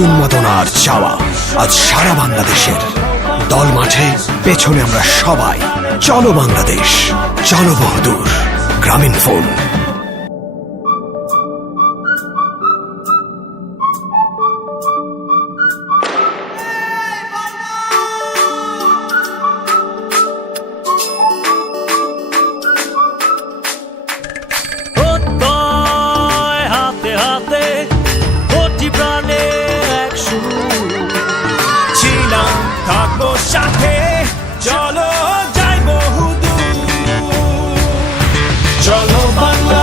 উন্মাদনার চাওয়া আজ সারা বাংলাদেশের। দল মাঠে, পেছনে আমরা সবাই। চলো বাংলাদেশ, চলো বহুদূর। গ্রামীণ ফোন। চলো বাংলা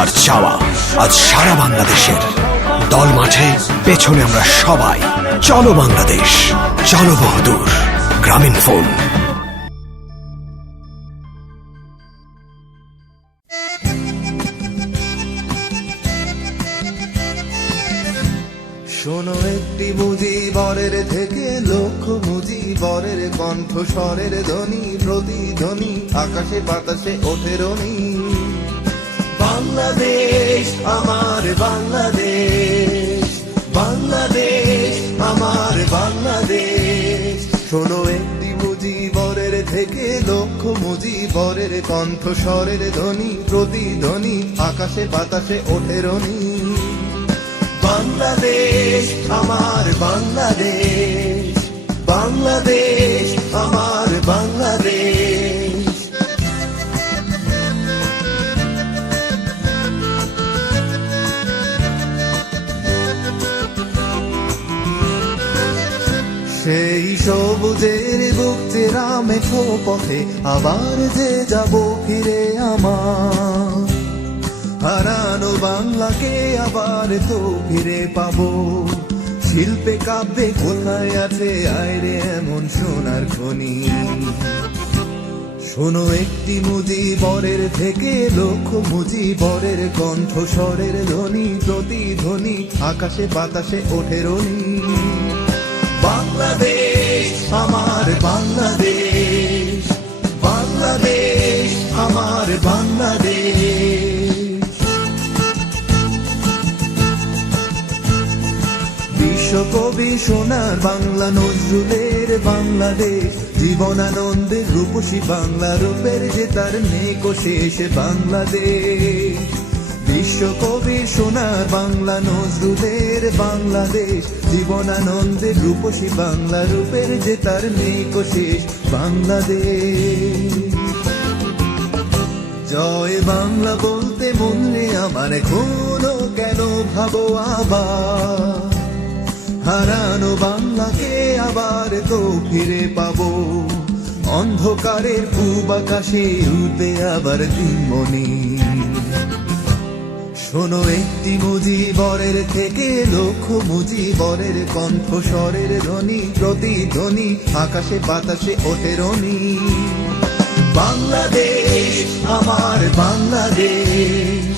আর চাওয়া আজ সারা বাংলাদেশের। দল মাঠে পেছনে আমরা সবাই। চলো বাংলাদেশ, চলো বহুদূর। গ্রামীণ ফোন। শোনো একটি মুজিবরের থেকে লক্ষ মুজিবরের কণ্ঠস্বরের ধ্বনি, প্রতিধ্বনি আকাশে বাতাসে ওঠে রনি। বাংলাদেশ আমার বাংলাদেশ, বাংলাদেশ আমার বাংলাদেশ। শোনো একটি মুজিবরের থেকে লক্ষ মুজিবরের কণ্ঠস্বরের ধ্বনি, প্রতিধ্বনি আকাশে বাতাসে ওঠে রনি। বাংলাদেশ আমার বাংলাদেশ, বাংলাদেশ আমার বাংলাদেশ। সেই সবুজের বুক চেরা মেঠো পথে আবার যে যাব ফিরে আমার। হারানো বাংলাকে আবার তো ফিরে পাবো। শিল্পে কাব্যে কোথায় আছে আয়রে এমন সোনার খনি। শোনো একটি মুজিবরের থেকে লক্ষ মুজিবরের কণ্ঠস্বরের ধ্বনি, প্রতিধ্বনি আকাশে বাতাসে ওঠে রনি। বাংলাদেশ আমার বাংলাদেশ, বাংলাদেশ আমার বাংলাদেশ। বিশ্বকবি সোনার বাংলা নজরুলের বাংলাদেশ, জীবনানন্দের রূপসী বাংলা রূপের যে তার নেই শেষ বাংলাদেশ। বিশ্বকবি সোনার বাংলা নজরুলের বাংলাদেশ, জীবনানন্দের রূপসী বাংলা রূপের যে তার নেই শেষ বাংলাদেশ। জয় বাংলা বলতে মনরে আমার এখনো কেন ভাবো আবার। হারানো বাংলাকে আবার তো ফিরে পাবো। অন্ধকারের পূব আকাশে উঠবে আবার দিনমণি। শোনো একটি মুজিবরের থেকে লক্ষ মুজিবরের কণ্ঠস্বরের ধ্বনি, প্রতিধ্বনি আকাশে বাতাসে ওঠে রনি। বাংলাদেশ আমার বাংলাদেশ,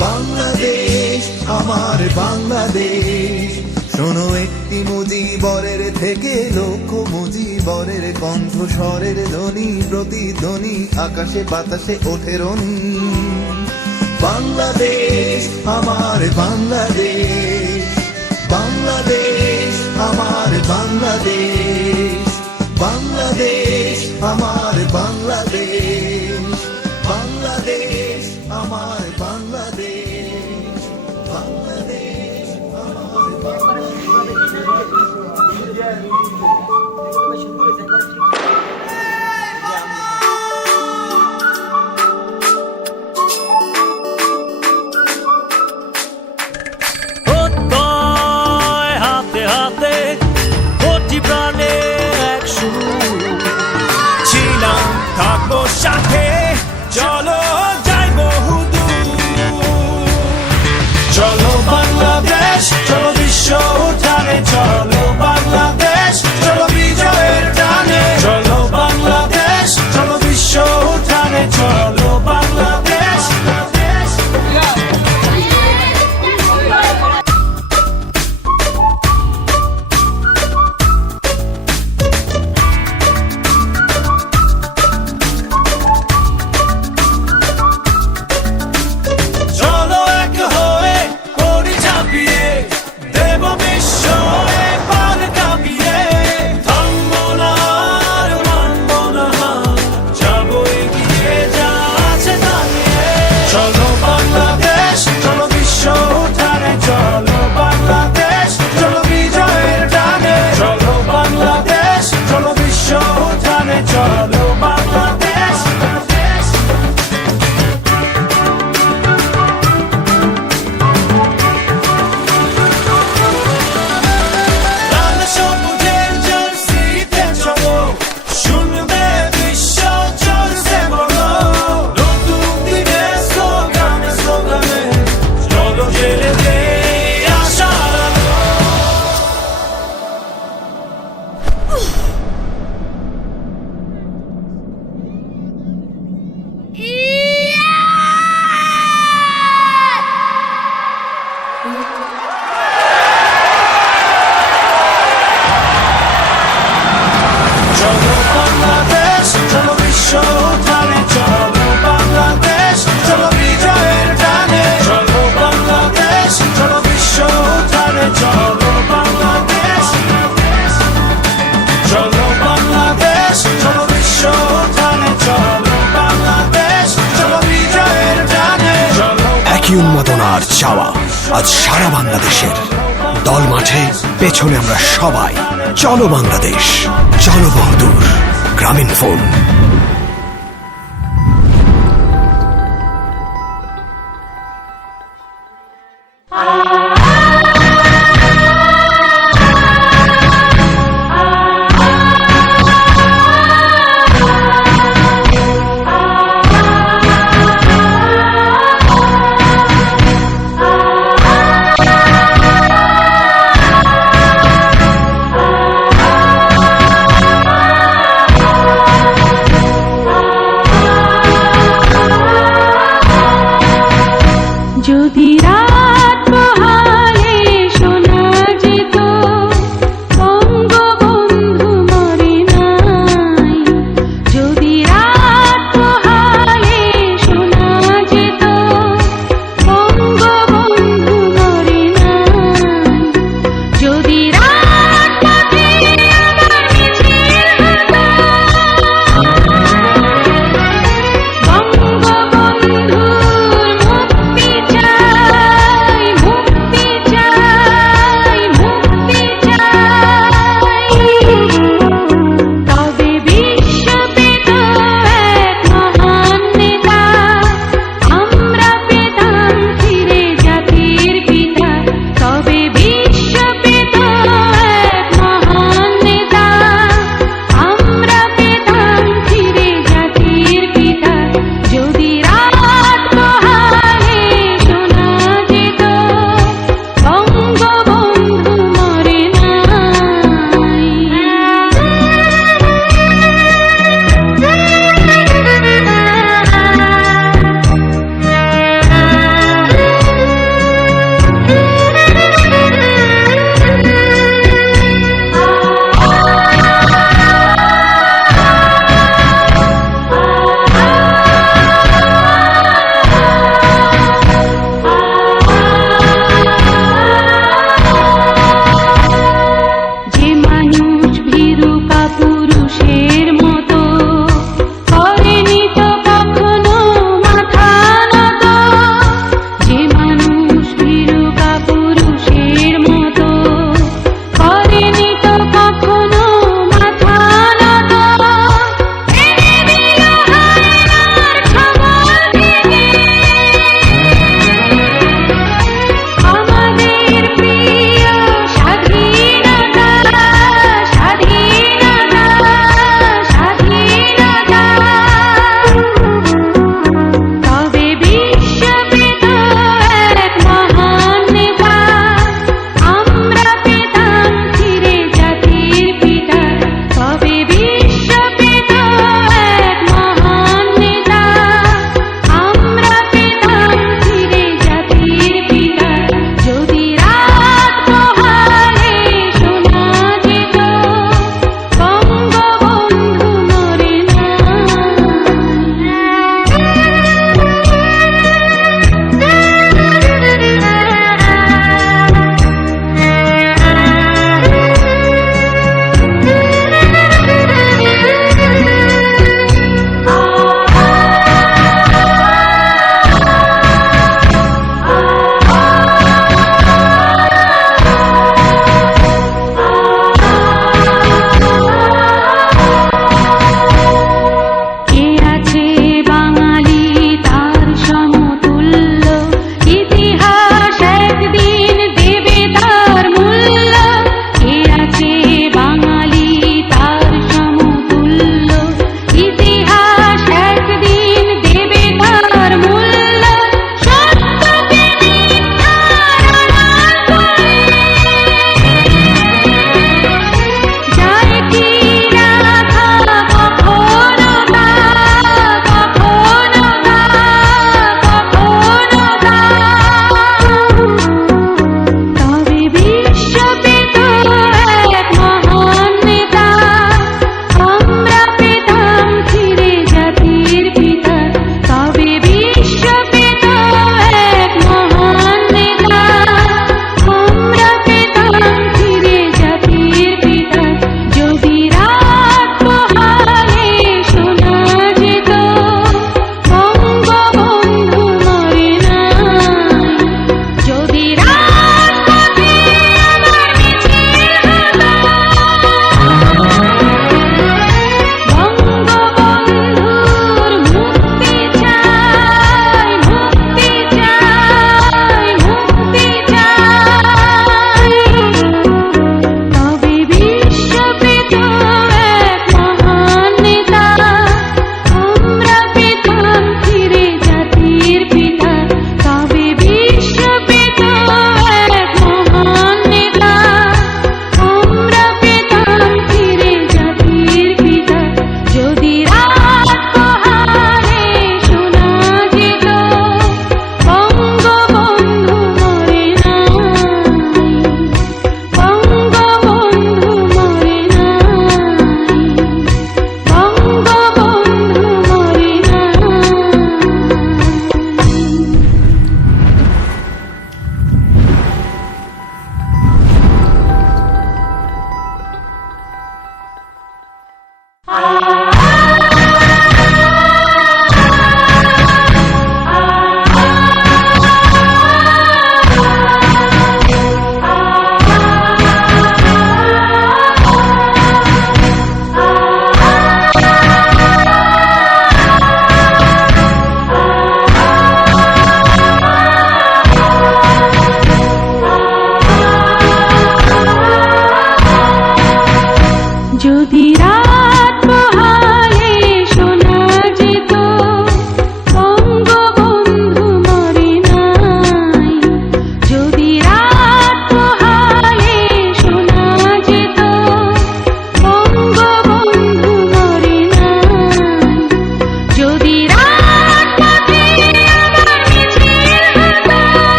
বাংলাদেশ আমার বাংলাদেশ। শোনো একটি মুজিবরের থেকে লক্ষ মুজিবরের কণ্ঠস্বরের ধ্বনি, প্রতিধ্বনি আকাশে বাতাসে ওঠে রনি। বাংলাদেশ আমার বাংলাদেশ, বাংলাদেশ আমার বাংলাদেশ, বাংলাদেশ আমার বাংলাদেশ, বাংলাদেশ আমার বাংলাদেশ, বাংলাদেশ আমার হাতে হাতে কোটি প্রাণে এক সুর ছিলাম, থাকবো সাথে, চলো যাই বহুদূর। আর চাওয়া আজ সারা বাংলাদেশের। দল মাঠে, পেছনে আমরা সবাই। চলো বাংলাদেশ, চলো বহুদূর। গ্রামীণ ফোন।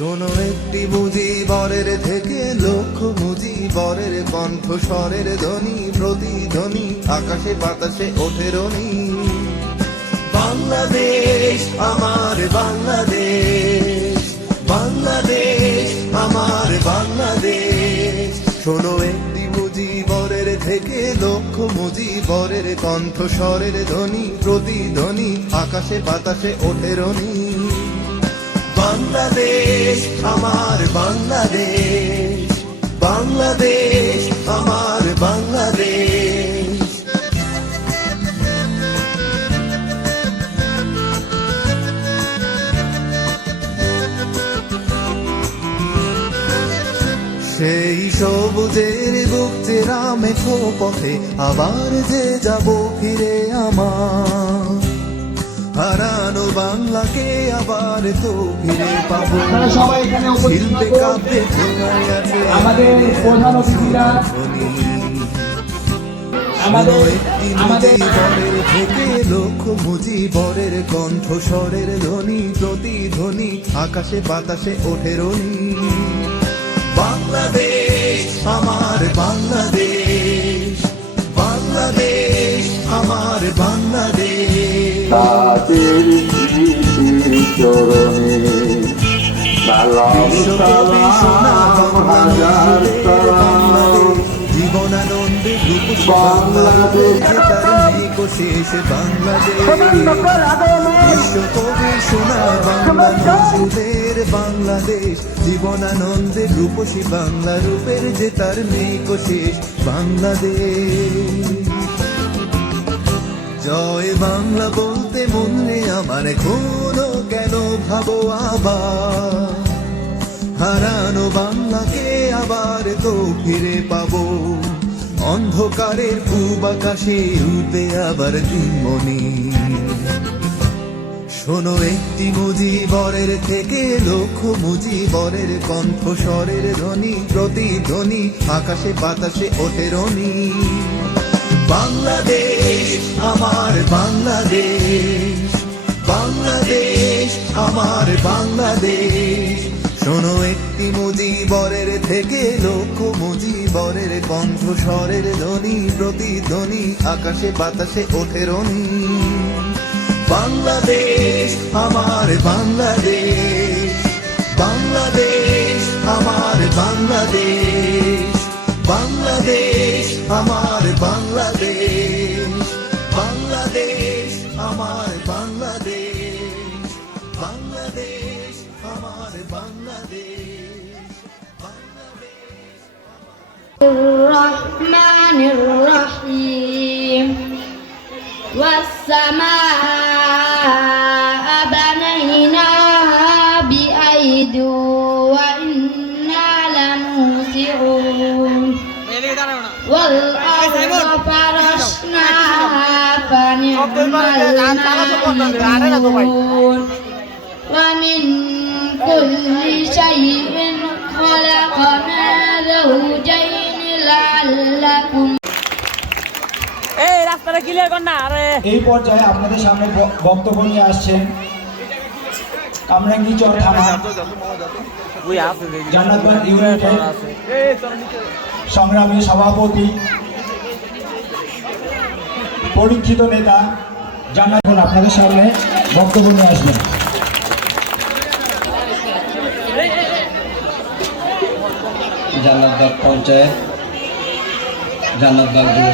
শোনো একটি মুজিবরের থেকে লক্ষ মুজিবরের কণ্ঠ স্বরের ধ্বনি প্রতিধ্বনি আকাশে বাতাসে ওঠে রনি বাংলাদেশ আমার বাংলাদেশ বাংলাদেশ আমার বাংলাদেশ শোনো একটি মুজিবরের থেকে লক্ষ মুজিবরের কণ্ঠ স্বরের ধ্বনি প্রতিধ্বনি আকাশে বাতাসে ওঠে রনি বাংলাদেশ আমার বাংলাদেশ বাংলাদেশ আমার বাংলাদেশ সেই সবুজের বুক চেরা মেঠো পথে আবার যে যাব ফিরে আমার হারানো বাংলাকে আবার তো ফিরে পাবো সবাই এখানে শিল্পে কাব্যে ঢোকায় আছে আমাদের প্রধান অতিথিরা আমাদের মুজিবরের থেকে লক্ষ মুজিবরের কণ্ঠ স্বরের ধ্বনি প্রতিধ্বনি আকাশে বাতাসে ওঠে রনি বাংলাদেশ আমার বাংলাদেশ বাংলাদেশ আমার বাংলাদেশ তাদের স্মৃতির চরণে সালাম বিশ্বকবি সোনা হাজার সালাম জীবনানন্দে রূপসী বাংলাদেশ তার শেষ বাংলাদেশ বিশ্বকবি সোনা বাংলাদেশের বাংলাদেশ জীবনানন্দে রূপসী বাংলা রূপের যে তার শেষ বাংলাদেশ জয় বাংলা বলতে মনে আমার কোনো কেন ভাবো আবার হারানো বাংলাকে আবার তো ফিরে পাবো অন্ধকারের পূব আকাশে উঠবে আবার দিনমণি শোনো একটি মুজিবরের থেকে লক্ষ মুজিবরের কণ্ঠ স্বরের ধ্বনি প্রতিধ্বনি আকাশে বাতাসে ওঠে রনি বাংলাদেশ আমার বাংলাদেশ বাংলাদেশ আমার বাংলাদেশ শোনো একটি মুজিবরের থেকে লক্ষ মুজিবরের কণ্ঠ স্বরের ধ্বনি প্রতিধ্বনি আকাশে বাতাসে ওঠে রনি বাংলাদেশ আমার বাংলাদেশ বাংলাদেশ আমার বাংলাদেশ বাংলাদেশ আমার বাংলাদেশ বাংলাদেশ আমার বাংলাদেশ বাংলাদেশ আমার বাংলাদেশ الرحمن الرحيم والسماء بنيناها بأيد وإنا لموسعون والأرض فرشناها فنعم الماهدون ومن كل شيء خلقنا زوجين لعلكم এই রাস্তাটা ক্লিয়ার কর না আরে এই পর্যায়ে আপনাদের সামনে বক্তব্য নিয়ে আসছেন কামরাঙ্গীরচর থানা ওই আছে জান্নাতগঞ্জ ইউনিটের সংগ্রামী সভাপতি পরীক্ষিত নেতা জান্নাত আপনাদের সামনে বক্তব্য নিয়ে আসবেন। জান্নাতবাগ পঞ্চায়েত জান্নাতবাগ যুব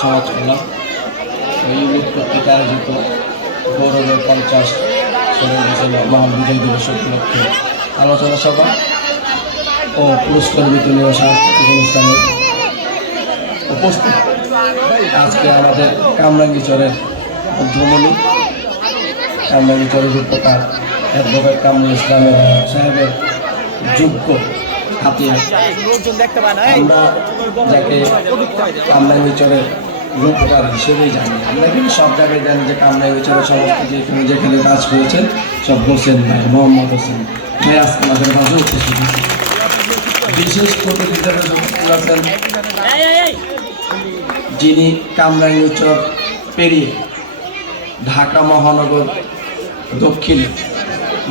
সমাজ কল্যাণ ইউনিট কর্তৃক আয়োজিত গৌরবের 50 মহান বিজয় দিবস উপলক্ষে আলোচনা সভা ও পুরস্কার বিতরণী সাংস্কৃতিক অনুষ্ঠানে উপস্থিত আজকে আমাদের কামরাঙ্গীরচরের মধ্যমণি কামরাঙ্গীরচরের রূপকার অ্যাডভোকেট কামরুল ইসলামের সাহেবের যোগ্য হাতিয়ার আমরা যাকে কামরাঙ্গীরচরের রূপকার হিসেবেই জানি। আমরা কিন্তু সব জায়গায় জানি যে কামরাঙ্গীরচরের সমস্ত যেখানে যেখানে কাজ করেছেন সব হোসেন ভাই মোহাম্মদ হোসেন ভাই আজকে আমাদের মাঝে উপস্থিত বিশেষ প্রতিনিধিত্ব করেছেন যিনি কামরাঙ্গীরচর পেরিয়ে ঢাকা মহানগর দক্ষিণে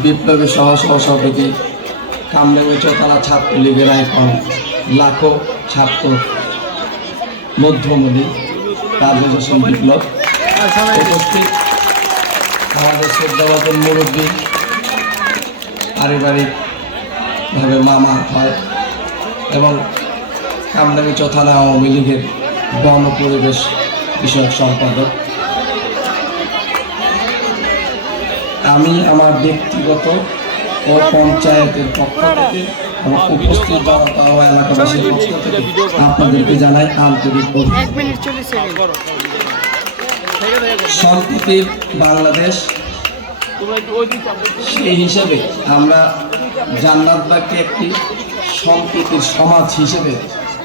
বিপ্লবী সহসভাপতি কামরাঙ্গি চৌতালা ছাত্রলীগের আইকন লাখো ছাত্র মধ্যমণি কাজী হোসেন বিপ্লব উপস্থিত, আমাদের শ্রদ্ধাভাজন মুরব্বী, পারিবারিকভাবে মামা হয় এবং কামরাঙ্গি চৌথানা আওয়ামী লীগের বন ও পরিবেশ বিষয়ক সম্পাদক। আমি আমার ব্যক্তিগত ও পঞ্চায়েতের পক্ষ থেকে এবং উপস্থিত জনতা ও এলাকাবাসীর পক্ষ থেকে আপনাদেরকে জানাই আন্তরিক সম্প্রীতির বাংলাদেশ। সেই হিসেবে আমরা জান্নাতবাগকে একটি সম্প্রীতির সমাজ হিসেবে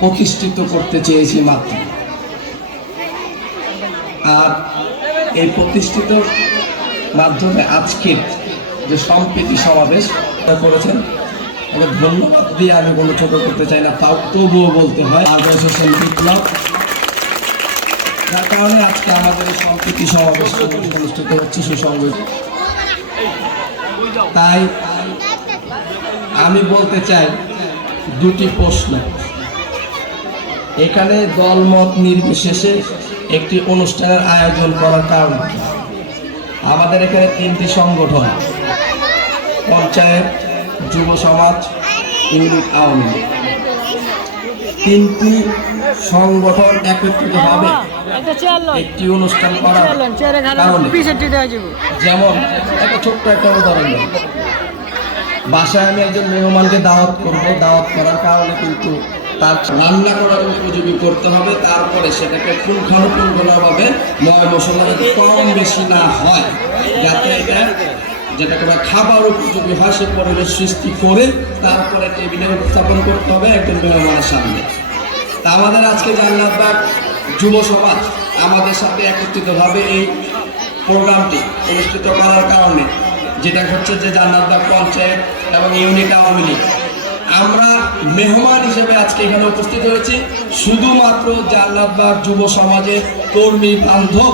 প্রতিষ্ঠিত করতে চেয়েছি মাত্র। আর এই প্রতিষ্ঠিত মাধ্যমে আজকের যে সম্প্রীতি সমাবেশ করেছেন, এটা ধন্যবাদ দিয়ে আমি কোনো ছোট করতে চাই না, তাও তবুও বলতে হয় কাজী হোসেন বিপ্লব, যার কারণে আজকে আমাদের এই সম্প্রীতি সমাবেশ অনুষ্ঠিত হচ্ছে সুসংগঠিত। তাই আমি বলতে চাই দুটি প্রশ্ন। এখানে দলমত নির্বিশেষে একটি অনুষ্ঠানের আয়োজন করার কারণ, আমাদের এখানে তিনটি সংগঠন, পঞ্চায়েত, যুব সমাজ, ইউনিট আওয়ামী লীগ, তিনটি সংগঠন একত্রিত ভাবে একটি অনুষ্ঠান করার কারণে, যেমন একটা ছোট্ট একটা উদাহরণ দিই, বাসায় আমি একজন মেহমানকে দাওয়াত করব, দাওয়াত করার কারণে কিন্তু তার রান্না করার উপযোগী করতে হবে, তারপরে সেটাকে পুঙ্খানুপুঙ্খভাবে ময় মশলা যাতে কম বেশি না হয়, যাতে এটা যেটাকে খাবার উপযোগী হয় সে পরিবেশ সৃষ্টি করে তারপরে টেবিলে উপস্থাপন করতে হবে একজন মেহমানের সামনে। তা আমাদের আজকে জান্নাতবাগ যুব সমাজ আমাদের সাথে একত্রিতভাবে এই প্রোগ্রামটি অনুষ্ঠিত করার কারণে, যেটা হচ্ছে যে জান্নাতবাগ পঞ্চায়েত এবং ইউনিট আওয়ামী লীগ, আমরা মেহমান হিসেবে আজকে এখানে উপস্থিত হয়েছি শুধুমাত্র জান্নাতবাগ যুব সমাজের কর্মী বান্ধব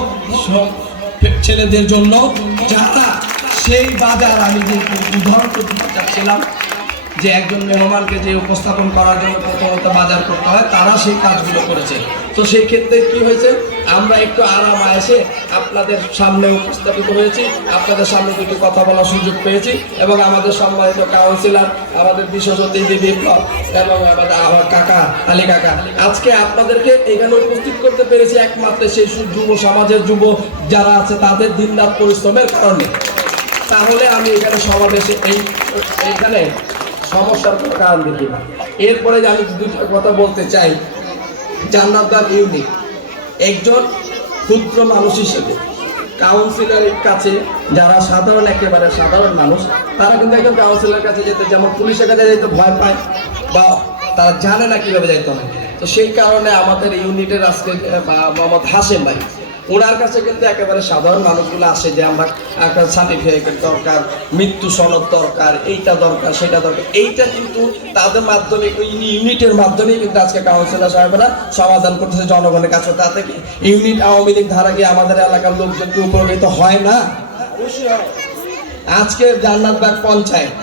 ছেলেদের জন্য, যারা সেই বাজার, আমি যে উদাহরণ করতে চাচ্ছিলাম যে একজন মেহমানকে যে উপস্থাপন করার জন্য প্রথমত বাজার করতে হয়, তারা সেই কাজগুলো করেছে। তো সেই ক্ষেত্রে কি হয়েছে, আমরা একটু আরাম আয়েসে আপনাদের সামনে উপস্থাপিত হয়েছি, আপনাদের সামনে দুটি কথা বলার সুযোগ পেয়েছি এবং আমাদের সম্মানিত কাউন্সিলর, আমাদের বিশেষজ্ঞ বিপ্লব এবং আমার কাকা আলী কাকা, আজকে আপনাদেরকে এখানে উপস্থিত করতে পেরেছি একমাত্র সেই যুব সমাজের যুব যারা আছে তাদের দিনরাত পরিশ্রমের কারণে। তাহলে আমি এখানে সমাবেশে এইখানে সমস্যার কোনো কারণ দেখি না। এরপরে আমি দুটো কথা বলতে চাই, জান্নাতবাগ ইউনিট একজন ক্ষুদ্র মানুষ হিসেবে কাউন্সিলরের কাছে, যারা সাধারণ একেবারে সাধারণ মানুষ, তারা কিন্তু একজন কাউন্সিলরের কাছে যেতে, যেমন পুলিশের কাছে যেতে ভয় পায় বা তারা জানে না কিভাবে যাইতে হবে। তো সেই কারণে আমাদের ইউনিটের আজকে মোহাম্মদ হাশেম ভাই, ওনার কাছে কিন্তু একেবারে সাধারণ মানুষগুলো আসে যে আমরা একটা সার্টিফিকেট দরকার, মৃত্যু সনদ দরকার, এইটা দরকার, সেটা দরকার, এইটা কিন্তু তাদের মাধ্যমে ওই ইউনিটের মাধ্যমেই কিন্তু আজকে কাউন্সিলর সাহেবরা সমাধান করতেছে জনগণের কাছে। তাতে কি ইউনিট আওয়ামী লীগ ধারা গিয়ে আমাদের এলাকার লোকজন কি উপকৃত হয় না? আজকে জান্নাতবাগ পঞ্চায়েত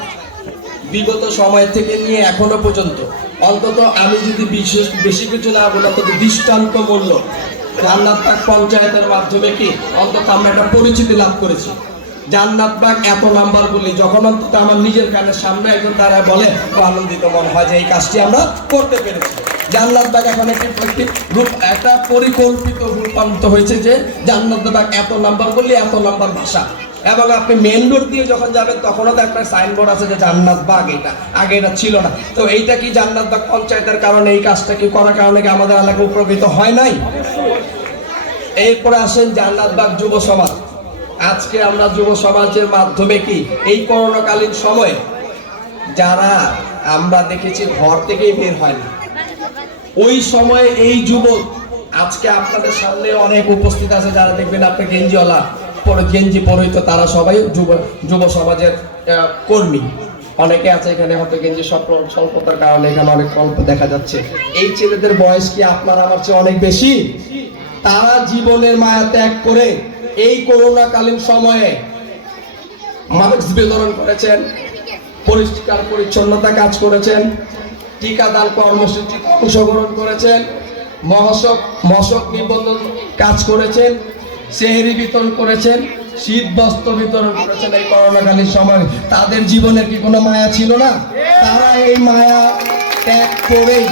বিগত সময় থেকে নিয়ে এখনো পর্যন্ত অন্তত আমি যদি বেশি কিছু না বলি, অন্তত দৃষ্টান্তমূল্য জান্নাতবাগ পঞ্চায়েতের মাধ্যমে কি অন্তত আমরা একটা পরিচিতি লাভ করেছি। জান্নাতবাগ এত নাম্বার বলি, যখন অন্তত আমার নিজের কানের সামনে একজন তারা বলে, আনন্দিত মনে হয় যে এই কাজটি আমরা করতে পেরেছি। জান্নাতবাগ এখন একটা পরিকল্পিত রূপান্তরিত হয়েছে যে জান্নাতবাগ এত নাম্বার বললে এত নাম্বার ভাষা, এবং আপনি মেন রোড দিয়ে যখন যাবেন তখনও তো একটা সাইনবোর্ড আছে যে জান্নাতবাগ, এটা আগে এটা ছিল না। তো এইটা কি জান্নাতবাগ পঞ্চায়েতের কারণে, এই কাজটা কি করার কারণে কি আমাদের এলাকা উপকৃত হয় নাই? এরপরে আসেন জান্নাতবাগ যুব সমাজ। আজকে আমরা যুব সমাজের মাধ্যমে কি এই করোনাকালীন সময়ে যারা আমরা দেখেছি ঘর থেকেই বের হয় না, ওই সময়ে এই যুবক আজকে আপনাদের সামনে অনেক উপস্থিত আছে, যারা দেখবেন আপনি গেঞ্জিওয়ালা গেঞ্জি পরিহিত, তারা সবাই যুব সমাজের কর্মী। অনেকে আছে এখানে হয়তো গেঞ্জি স্বল্পতার কারণে এখানে অনেক অল্প দেখা যাচ্ছে। এই ছেলেদের বয়স কি আপনার আমার চেয়ে অনেক বেশি? তারা জীবনের মায়া ত্যাগ করে এই করোনাকালীন সময়ে মাস্ক বিতরণ করেছেন, পরিষ্কার পরিচ্ছন্নতা কাজ করেছেন, টিকাদান কর্মসূচিতে অংশগ্রহণ করেছেন, মশক নিবন্ধন কাজ করেছেন, সেহরি বিতরণ করেছেন, শীত বস্ত্র বিতরণ করেছেন। এই করোনাকালীন সময় তাদের জীবনে কি কোনো মায়া ছিল না? তারা এই মায়া ত্যাগ করেই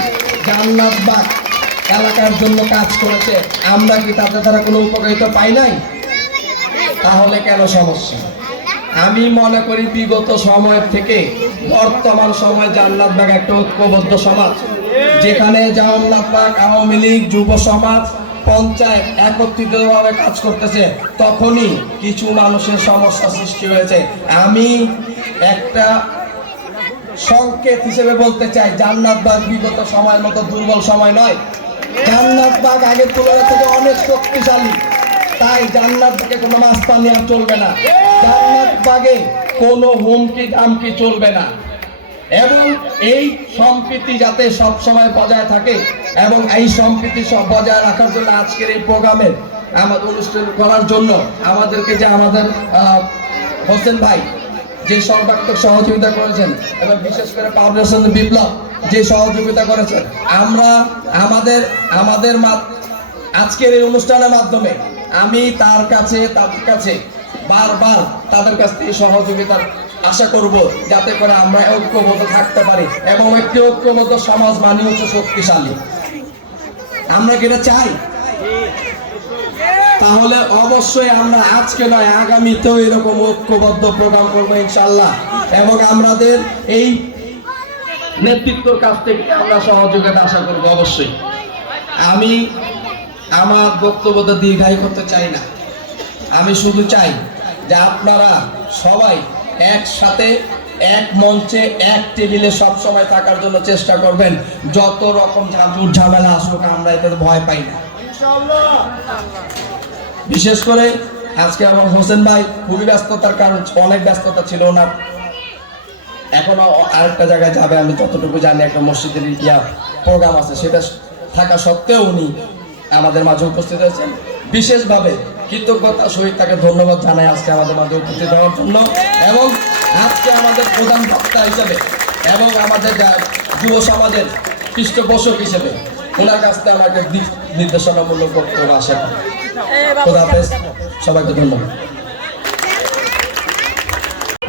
জান্নাতবাগ এলাকার জন্য কাজ করেছে। আমরা কি তাদের দ্বারা কোনো উপকারিতা পাই নাই? তাহলে কেন সমস্যা? আমি মনে করি বিগত সময় থেকে বর্তমান সময় জান্নাতবাগ একটা ঐক্যবদ্ধ সমাজ, যেখানে জান্নাতবাগ, আওয়ামী লীগ, যুব সমাজ, পঞ্চায়েত একত্রিতভাবে কাজ করতেছে, তখনই কিছু মানুষের সমস্যা সৃষ্টি হয়েছে। আমি একটা সংকেত হিসেবে বলতে চাই, জান্নাতবাগ বিগত সময়ের মতো দুর্বল সময় নয়। জান্নাতবাগ আগের তুলনা থেকে অনেক শক্তিশালী। তাই জান্নাতবাগে কোনো মাস্তানি আর চলবে না, জান্নাতবাগে কোনো হুমকি দামকি চলবে না। এবং এই সম্প্রীতি যাতে সব সময় বজায় থাকে, এবং এই সম্প্রীতি সব বজায় রাখার জন্য আজকের এই প্রোগ্রামের আমাদের অনুষ্ঠান করার জন্য আমাদেরকে যে আমাদের হোসেন ভাই যে সর্বাত্মক সহযোগিতা করেছেন, এবং বিশেষ করে পাবলিক বিপ্লব যে সহযোগিতা করেছেন, আমরা আমাদের আজকের এই অনুষ্ঠানের মাধ্যমে আমি তাদের কাছে বারবার তাদের কাছ থেকে সহযোগিতার আশা করব, যাতে করে আমরা ঐক্যবদ্ধ থাকতে পারি। এবং একটি ঐক্যবদ্ধ সমাজ মানে হচ্ছে শক্তিশালী। আমরা কি এটা চাই? তাহলে অবশ্যই আমরা আজকে নয়, আগামীতেও এরকম ঐক্যবদ্ধ প্রোগ্রাম করবো ইনশাল্লাহ। এবং আমাদের এই নেতৃত্বর কাছ থেকে আমরা সহযোগিতা আশা করবো অবশ্যই। আমি আমার বক্তব্যটা দীর্ঘায়ী করতে চাই না। আমি শুধু চাই যে আপনারা সবাই একসাথে এক মঞ্চে এক টেবিলে সব সময় থাকার জন্য চেষ্টা করবেন। যত রকম ঝামেলা আসুক আমরা এতে ভয় পাই না। বিশেষ করে আজকে আমার হোসেন ভাই খুবই ব্যস্ততার কারণ, অনেক ব্যস্ততা ছিল ওনার, এখনো আরেকটা জায়গায় যাবে আমি যতটুকু জানি, একটা মসজিদের প্রোগ্রাম আছে, সেটা থাকা সত্ত্বেও উনি আমাদের মাঝে উপস্থিত হয়েছেন। বিশেষভাবে কৃতজ্ঞতার সহিত তাকে ধন্যবাদ জানাই আজকে আমাদের মাঝে উপস্থিত হওয়ার জন্য। এবং আজকে আমাদের প্রধান বক্তা হিসেবে এবং আমাদের যুব সমাজের পৃষ্ঠপোষক হিসেবে ওনার কাছ থেকে আমাকে দিক নির্দেশনামূলক বক্তব্য আসে। খোদা হাফেজ, সবাইকে ধন্যবাদ।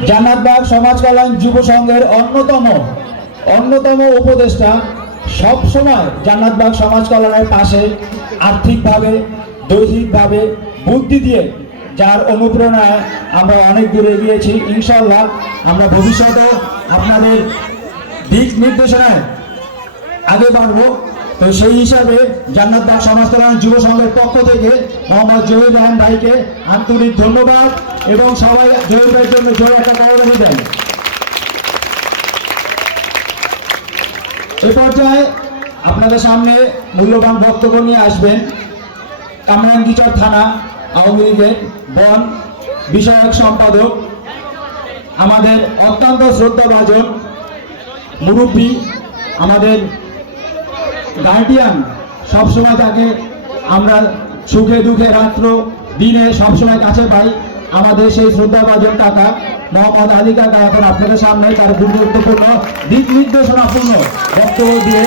জান্নাতবাগ সমাজ কল্যাণ যুব সংঘের অন্যতম উপদেষ্টা সব সময় জান্নাতবাগ সমাজ কল্যাণের পাশে আর্থিকভাবে, দৈহিকভাবে, বুদ্ধি দিয়ে, যার অনুপ্রেরণায় আমরা অনেক দূরে গিয়েছি। ইনশাআল্লাহ আমরা ভবিষ্যতেও আপনাদের দিক নির্দেশনায় আগে বাড়বো। তো সেই হিসাবে জান্নাতবাগ সমাজ কল্যাণ যুব সংঘের পক্ষ থেকে মোহাম্মদ জহির রহমান ভাইকে আন্তরিক ধন্যবাদ, এবং সবাই জহির ভাইয়ের জন্য জোরে একটা করতালি দেন। এ পর্যায়ে আপনাদের সামনে মূল্যবান বক্তব্য নিয়ে আসবেন কামরাঙ্গীচর থানা আওয়ামী লীগের বন বিষয়ক সম্পাদক, আমাদের অত্যন্ত শ্রদ্ধাভাজন মুরব্বী, আমাদের গার্ডিয়ান, সবসময় তাকে আমরা সুখে দুঃখে রাত্র দিনে সবসময় কাছে পাই, আমাদের সেই শ্রদ্ধাভাজন কাকা মোহাম্মদ আলী কাকা এখন আপনাদের সামনে তার গুরুত্বপূর্ণ দিক নির্দেশনাপূর্ণ বক্তব্য দিয়ে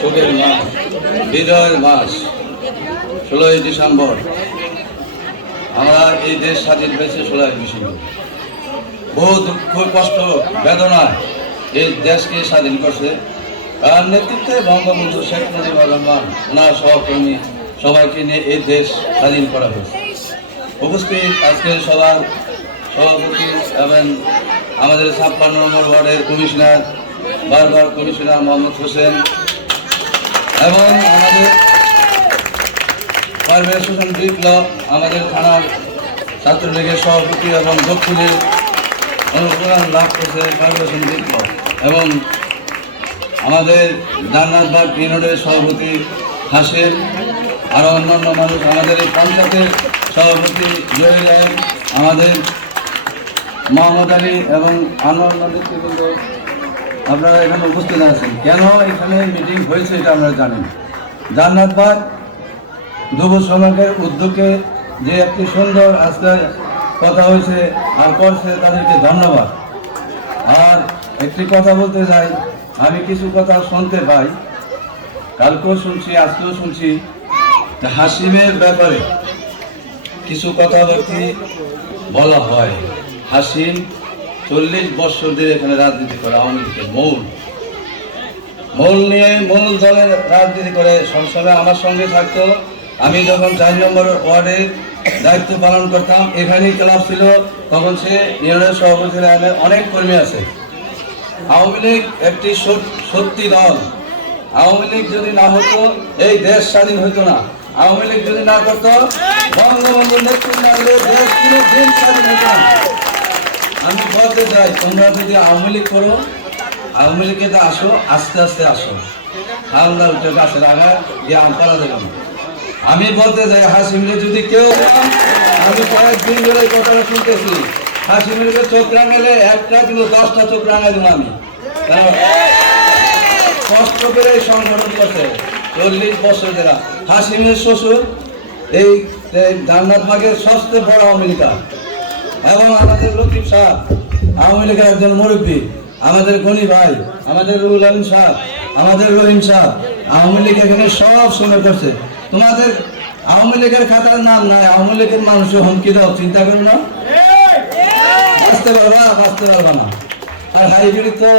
শোকের মাস, বিজয়ের মাস 16ই ডিসেম্বর। আমরা এই দেশ স্বাধীন হয়েছে 16ই ডিসেম্বর। বহু দুঃখ, কষ্ট, বেদনায় এই দেশকে স্বাধীন করছে তার নেতৃত্বে বঙ্গবন্ধু শেখ মুজিবুর রহমান, ওনার সহকর্মী সবাইকে নিয়ে এই দেশ স্বাধীন করা হয়েছে। উপস্থিত আজকে সবার সভাপতি এবং আমাদের 56 নম্বর ওয়ার্ডের কমিশনার, বারবার কমিশনার মোহাম্মদ হোসেন, এবং আমাদের পারভেজ হোসেন বিপ্লব, আমাদের থানার ছাত্রলীগের সভাপতি এবং দক্ষিণের অনুপ্রেরণা লাভ করছে পারভেজ হোসেন বিপ্লব, এবং আমাদের জান্নাতবাগ ইউনিটের সভাপতি হাসিম, আরও অন্যান্য মানুষ, আমাদের এই পঞ্চায়েতের সভাপতি জহির, আমাদের মোহাম্মদ আলী এবং অন্যান্য নেতৃবৃন্দ, আপনারা এখানে উপস্থিত আছেন। কেন এখানে মিটিং হয়েছে এটা আমরা জানি। জান্নাতবাগ যুব সমাজের উদ্যোগে যে একটি সুন্দর আজকে কথা হয়েছে আর করছে তাদেরকে ধন্যবাদ। আর একটি কথা বলতে চাই, আমি কিছু কথা শুনতে পাই, কালকেও শুনছি আজকেও শুনছি, হাসিমের ব্যাপারে কিছু কথাবার্তি বলা হয়। হাসিম 40 বছর ধরে এখানে রাজনীতি করে, আওয়ামী লীগের মূল নিয়ে মূল দলের রাজনীতি করে, সবসময় আমার সঙ্গে থাকতো। আমি যখন 4 নম্বর ওয়ার্ডের দায়িত্ব পালন করতাম, এখানেই ক্লাব ছিল, তখন সে ইউনিয়নের সভাপতি ছিল। অনেক কর্মী আছে। আওয়ামী লীগ একটি সত্যি দল। আওয়ামী লীগ যদি না হতো এই দেশ স্বাধীন হতো না। আওয়ামী লীগ যদি না করতো, বঙ্গবন্ধুর নেতৃত্বে না হলে দেশ কোনো দিন স্বাধীন হতো না। আমি বলতে চাই, তোমরা যদি আওয়ামী লীগ করো, আওয়ামী লীগে তো আসো, আস্তে আস্তে আসো, হালদা উঠে গাছের আগা দিয়ে আম পালা দেবে না। আমি বলতে চাই, হাসিমরে যদি কেউ, আমি কয়েকদিন ধরে এই কথাটা শুনতেছি, হাসিমকে চোখ রাঙালে একটা কিন্তু 10টা চোখ রাঙাই দেবো আমি। কারণ কষ্ট করে এই সংগঠন করছে 40 বছর ধরে। হাসিমের শ্বশুর এই জান্নাতবাগের সবচেয়ে বড় আওয়ামী লীগ, এবং আমাদের লতিফ সাহেব আওয়ামী লীগের একজন মুরব্বী, আমাদের গনি ভাই, আমাদের রুহুল আমিন সাহেব, আমাদের রহিম সাহেব, আওয়ামী লীগ এখানে সব শুনে করছে। তোমাদের আওয়ামী লীগের খাতার নাম নাই, আওয়ামী লীগের মানুষের হুমকি দাও, চিন্তা করো না, বাঁচতে পারবা না। আর হাইব্রিড তো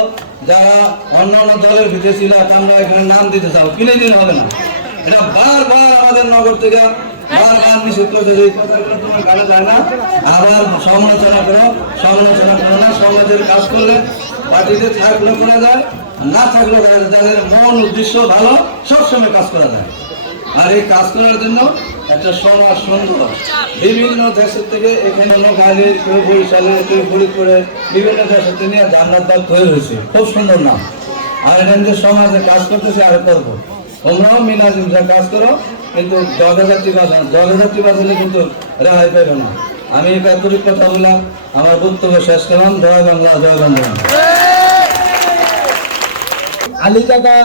যারা অন্য অন্য দলের ভিতরে ছিল, আমরা এখানে নাম দিতে চাও, কিনে দিন হবে না। এটা বারবার আমাদের নগর থেকে বারবার নিষেধ করতে, যে কথাগুলো তোমার কানে যায় না, আবার সমালোচনা করো না। সমাজের কাজ করলে পার্টিতে থাকলে করা যায়, না থাকলে যাদের মন উদ্দেশ্য ভালো, সবসময় কাজ করা যায়। আর এই কাজ করার জন্য একটা সমাজ সুন্দর, বিভিন্ন দেশের থেকে এখানে গাড়ির, কেউ বরিশালে, কেউ ফরিদপুরে, বিভিন্ন দেশের থেকে নিয়ে জান্নাত দল তৈরি হয়েছে, খুব সুন্দর নাম। আর এখানে যে সমাজে কাজ করতেছে আর করবো, তোমরাও মিনাজিমরা কাজ করো, কিন্তু জগজাত্রী বাজালে কিন্তু রেহাই পেবে না। আমি একাত্তরিক কথা বললাম, আমার বক্তব্য শেষ করলাম। জয় বাংলা, জয় বাংলা। আলী কাকা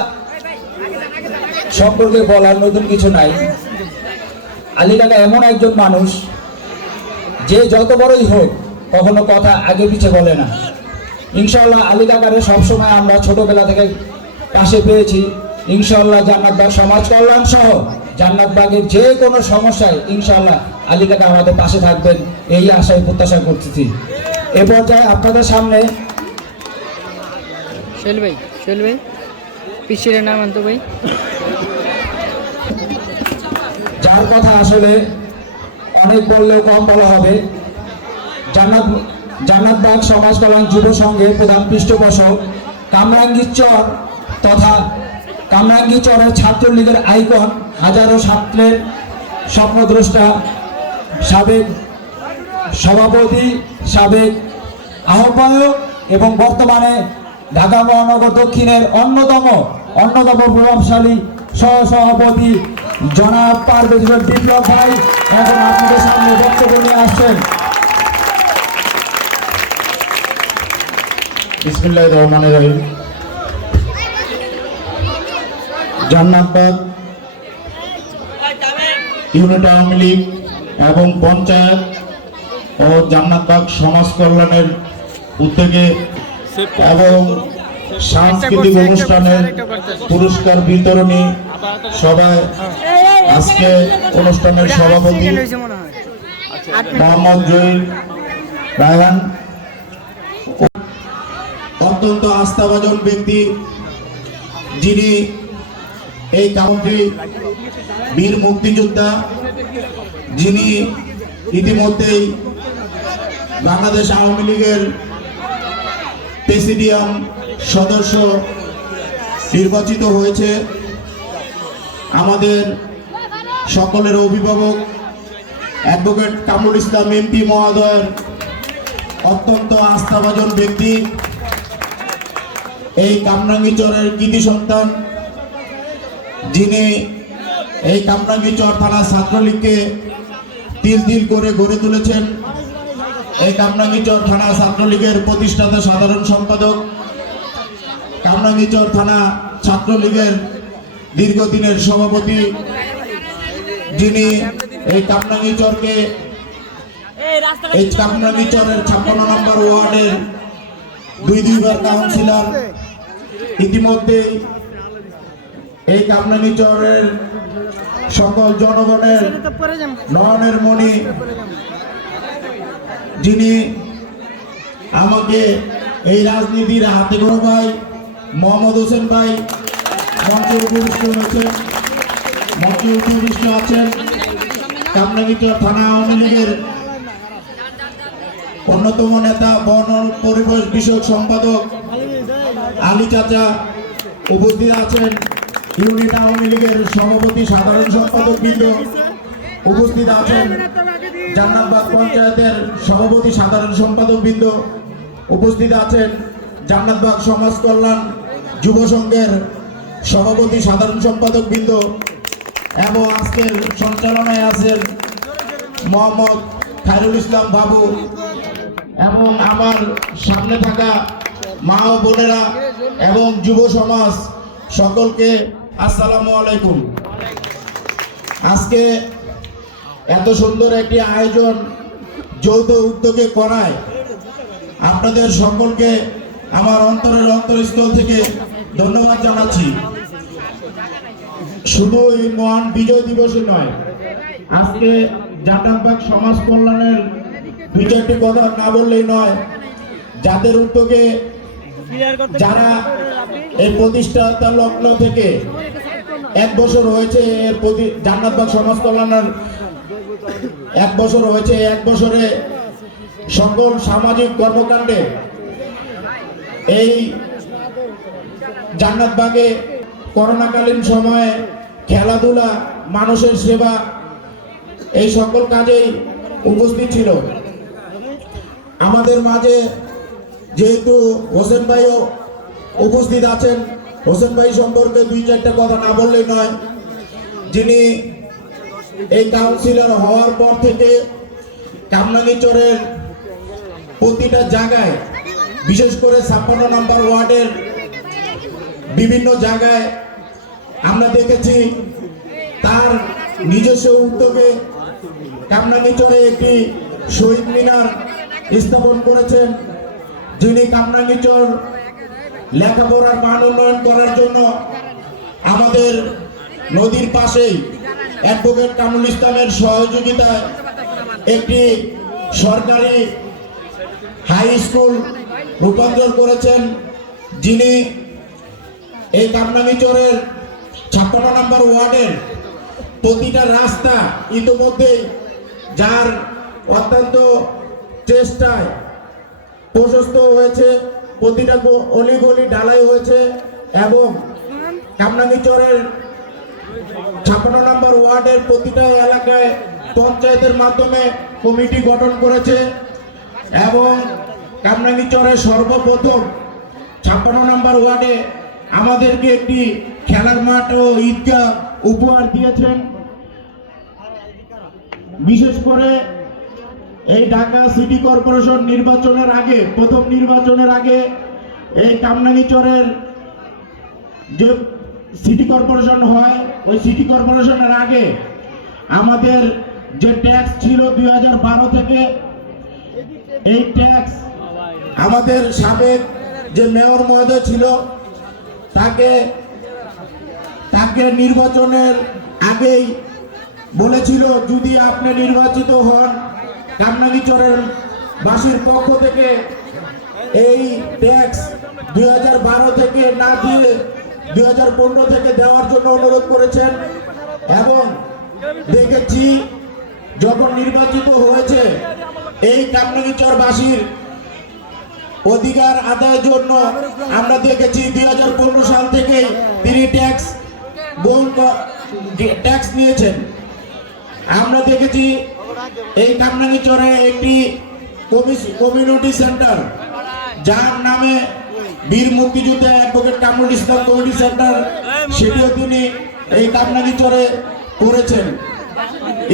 সম্পর্কে বলার নতুন কিছু নাই। আলী কাকা এমন একজন মানুষ যে যত বড়ই হোক কখনো কথা আগে পিছে বলে না। ইনশাআল্লাহ আলী কাকারে সবসময় আমরা ছোটবেলা থেকে পাশে পেয়েছি। ইনশাআল্লাহ জান্নাতবাগ সমাজ কল্যাণ সহ জান্নাতবাগের যে কোনো সমস্যায় ইনশাআল্লাহ আলী কাকা আমাদের পাশে থাকবেন, এই আশায় প্রত্যাশা করতেছি। এ পর্যায়ে আপনাদের সামনে সোহেল ভাই পিছিয়ে নাম আনতো ভাই, যার কথা আসলে অনেক বললেও কম বলা হবে, জান্নাতবাগ সমাজ কল্যাণ যুব সংঘের প্রধান পৃষ্ঠপোষক, কামরাঙ্গীরচর তথা কামরাঙ্গীরচরের ছাত্রলীগের আইকন, হাজারো ছাত্রের স্বপ্নদ্রষ্টা, সাবেক সভাপতি, সাবেক আহ্বায়ক এবং বর্তমানে ঢাকা মহানগর দক্ষিণের অন্যতম প্রভাবশালী সহসভাপতি জনাব পারভেজ বিপ্লব ভাই এখন আপনাদের সামনে বক্তব্য নিয়ে আসছেন। বিসমিল্লাহির রহমানির রহিম। জান্নাতবাগ ইউনিট আওয়ামী লীগ এবং পঞ্চায়েত ও জান্নাতবাগ সমাজ কল্যাণের উদ্যোগে এবং সাংস্কৃতিক অনুষ্ঠানের পুরস্কার বিতরণী সভায় আজকে অনুষ্ঠানের সভাপতি মোহাম্মদ জহির রায়হান, অত্যন্ত আস্থাভাজন ব্যক্তি, যিনি এই কাউন্টি বীর মুক্তিযোদ্ধা, যিনি ইতিমধ্যেই বাংলাদেশ আওয়ামী লীগের প্রেসিডিয়াম সদস্য নির্বাচিত হয়েছে। আমাদের সকলের অভিভাবক অ্যাডভোকেট কামরুল ইসলাম এমপি মহোদয়ের অত্যন্ত আস্থাভাজন ব্যক্তি, এই কামরাঙ্গীরচরের কৃতি সন্তান, যিনি এই কামরাঙ্গীরচর থানা ছাত্রলীগকে তিল তিল করে গড়ে তুলেছেন। এই কামরাঙ্গীরচর থানা ছাত্রলীগের প্রতিষ্ঠাতা সাধারণ সম্পাদক, কামরাঙ্গীরচর থানা ছাত্রলীগের দীর্ঘদিনের সভাপতি, যিনি এই কামরাঙ্গীচরকে এই কামরাঙ্গীচরের 56 নম্বর ওয়ার্ডের দুইবার কাউন্সিলর। ইতিমধ্যে এই কামরাঙ্গীচরের সকল জনগণের নয়নের মণি, যিনি আমাকে এই রাজনীতির হাতে গড়া ভাই মোহাম্মদ হোসেন ভাই মঞ্চে উপবিষ্ট আছেন। কামরাঙ্গীচর থানা আওয়ামী লীগের অন্যতম নেতা বন ও পরিবেশ বিষয়ক সম্পাদক আলী চাচা উপস্থিত আছেন। ইউনিট আওয়ামী লীগের সভাপতি সাধারণ সম্পাদক বৃন্দ উপস্থিত আছেন। জান্নাতবাগ পঞ্চায়েতের সভাপতি সাধারণ সম্পাদক বৃন্দ উপস্থিত আছেন। জান্নাতবাগ সমাজ কল্যাণ যুব সংঘের সভাপতি সাধারণ সম্পাদক বৃন্দ এবং আজকের সঞ্চালনায় আছেন মোহাম্মদ খায়রুল ইসলাম বাবু এবং আমার সামনে থাকা মা ও বোনেরা এবং যুব সমাজ সকলকে আসসালামু আলাইকুম। আজকে এত সুন্দর একটি আয়োজন যৌথ উদ্যোগে করায় আপনাদের সকলকে আমার অন্তরের অন্তরস্থল থেকে ধন্যবাদ জানাচ্ছি। শুধু এই মহান বিজয় দিবসে নয়, আজকে জান্নাতবাগ সমাজ কল্যাণের দুই চারটি কথা না বললেই নয়। যাদের উদ্যোগে যারা এই প্রতিষ্ঠাতা লগ্ন থেকে 1 বছর হয়েছে, এর জান্নাতবাগ সমাজ কল্যাণের 1 বছর হয়েছে। 1 বছরে সকল সামাজিক কর্মকাণ্ডে এই জান্নাতবাগে করোনাকালীন সময়ে খেলাধুলা, মানুষের সেবা, এই সকল কাজেই উপস্থিত ছিল। আমাদের মাঝে যেহেতু হোসেন ভাইও উপস্থিত আছেন, হোসেন ভাই সম্পর্কে 2-4টা কথা না বললেই নয়। যিনি এই কাউন্সিলর হওয়ার পর থেকে কামরাঙ্গীচরের প্রতিটা জায়গায়, বিশেষ করে 56 নম্বর ওয়ার্ডের বিভিন্ন জায়গায় আমরা দেখেছি তার নিজস্ব উদ্যোগে কামরাঙ্গীচরে একটি শহীদ মিনার স্থাপন করেছেন। যিনি কামরাঙ্গীচর লেখাপড়ার মান উন্নয়ন করার জন্য আমাদের নদীর পাশেই অ্যাডভোকেট কামরুল ইসলামের সহযোগিতায় একটি সরকারি হাই স্কুল রূপান্তর করেছেন। যিনি এই কামরাঙ্গীচরের 56 নম্বর ওয়ার্ডের প্রতিটা রাস্তা ইতিমধ্যেই যার অত্যন্ত চেষ্টায় প্রশস্ত হয়েছে, প্রতিটা অলিগলি ঢালাই হয়েছে এবং কামরাঙ্গীচরের 56 নম্বর ওয়ার্ডের প্রতিটা এলাকায় পঞ্চায়েতের মাধ্যমে কমিটি গঠন করেছে এবং কামরাঙ্গীচরের সর্বপ্রথম 56 নম্বর ওয়ার্ডে আমাদেরকে একটি খেলার মাঠ ও ঈদগাহ উপহার দিয়েছেন। বিশেষ করে এই ঢাকা সিটি কর্পোরেশন নির্বাচনের আগে, প্রথম নির্বাচনের আগে এই কামরাঙ্গীচরের যে সিটি কর্পোরেশন হয়, ওই সিটি কর্পোরেশনের আগে আমাদের যে ট্যাক্স ছিল 2012 থেকে, এই ট্যাক্স আমাদের সাবেক যে মেয়র মহোদয় ছিল তাকে নির্বাচনের আগেই বলেছিল যদি আপনি নির্বাচিত হন কামরাঙ্গীচরের বাসীর পক্ষ থেকে এই ট্যাক্স 2012 থেকে না দিয়ে 2015 থেকে দেওয়ার জন্য অনুরোধ করেছেন এবং দেখেছি যখন নির্বাচিত হয়েছে এই কামরাঙ্গীচর বাসীর অধিকার আদায়ের জন্য আমরা দেখেছি 2015 সাল থেকে তিনি ট্যাক্স নিয়েছেন। আমরা দেখেছি এই কামরাঙ্গীচরে একটি কমিউনিটি সেন্টার যার নামে বীর মুক্তিযোদ্ধা advocate Kamrul Islam community centre, সেটিও তিনি এই কামরাঙ্গীচরে করেছেন।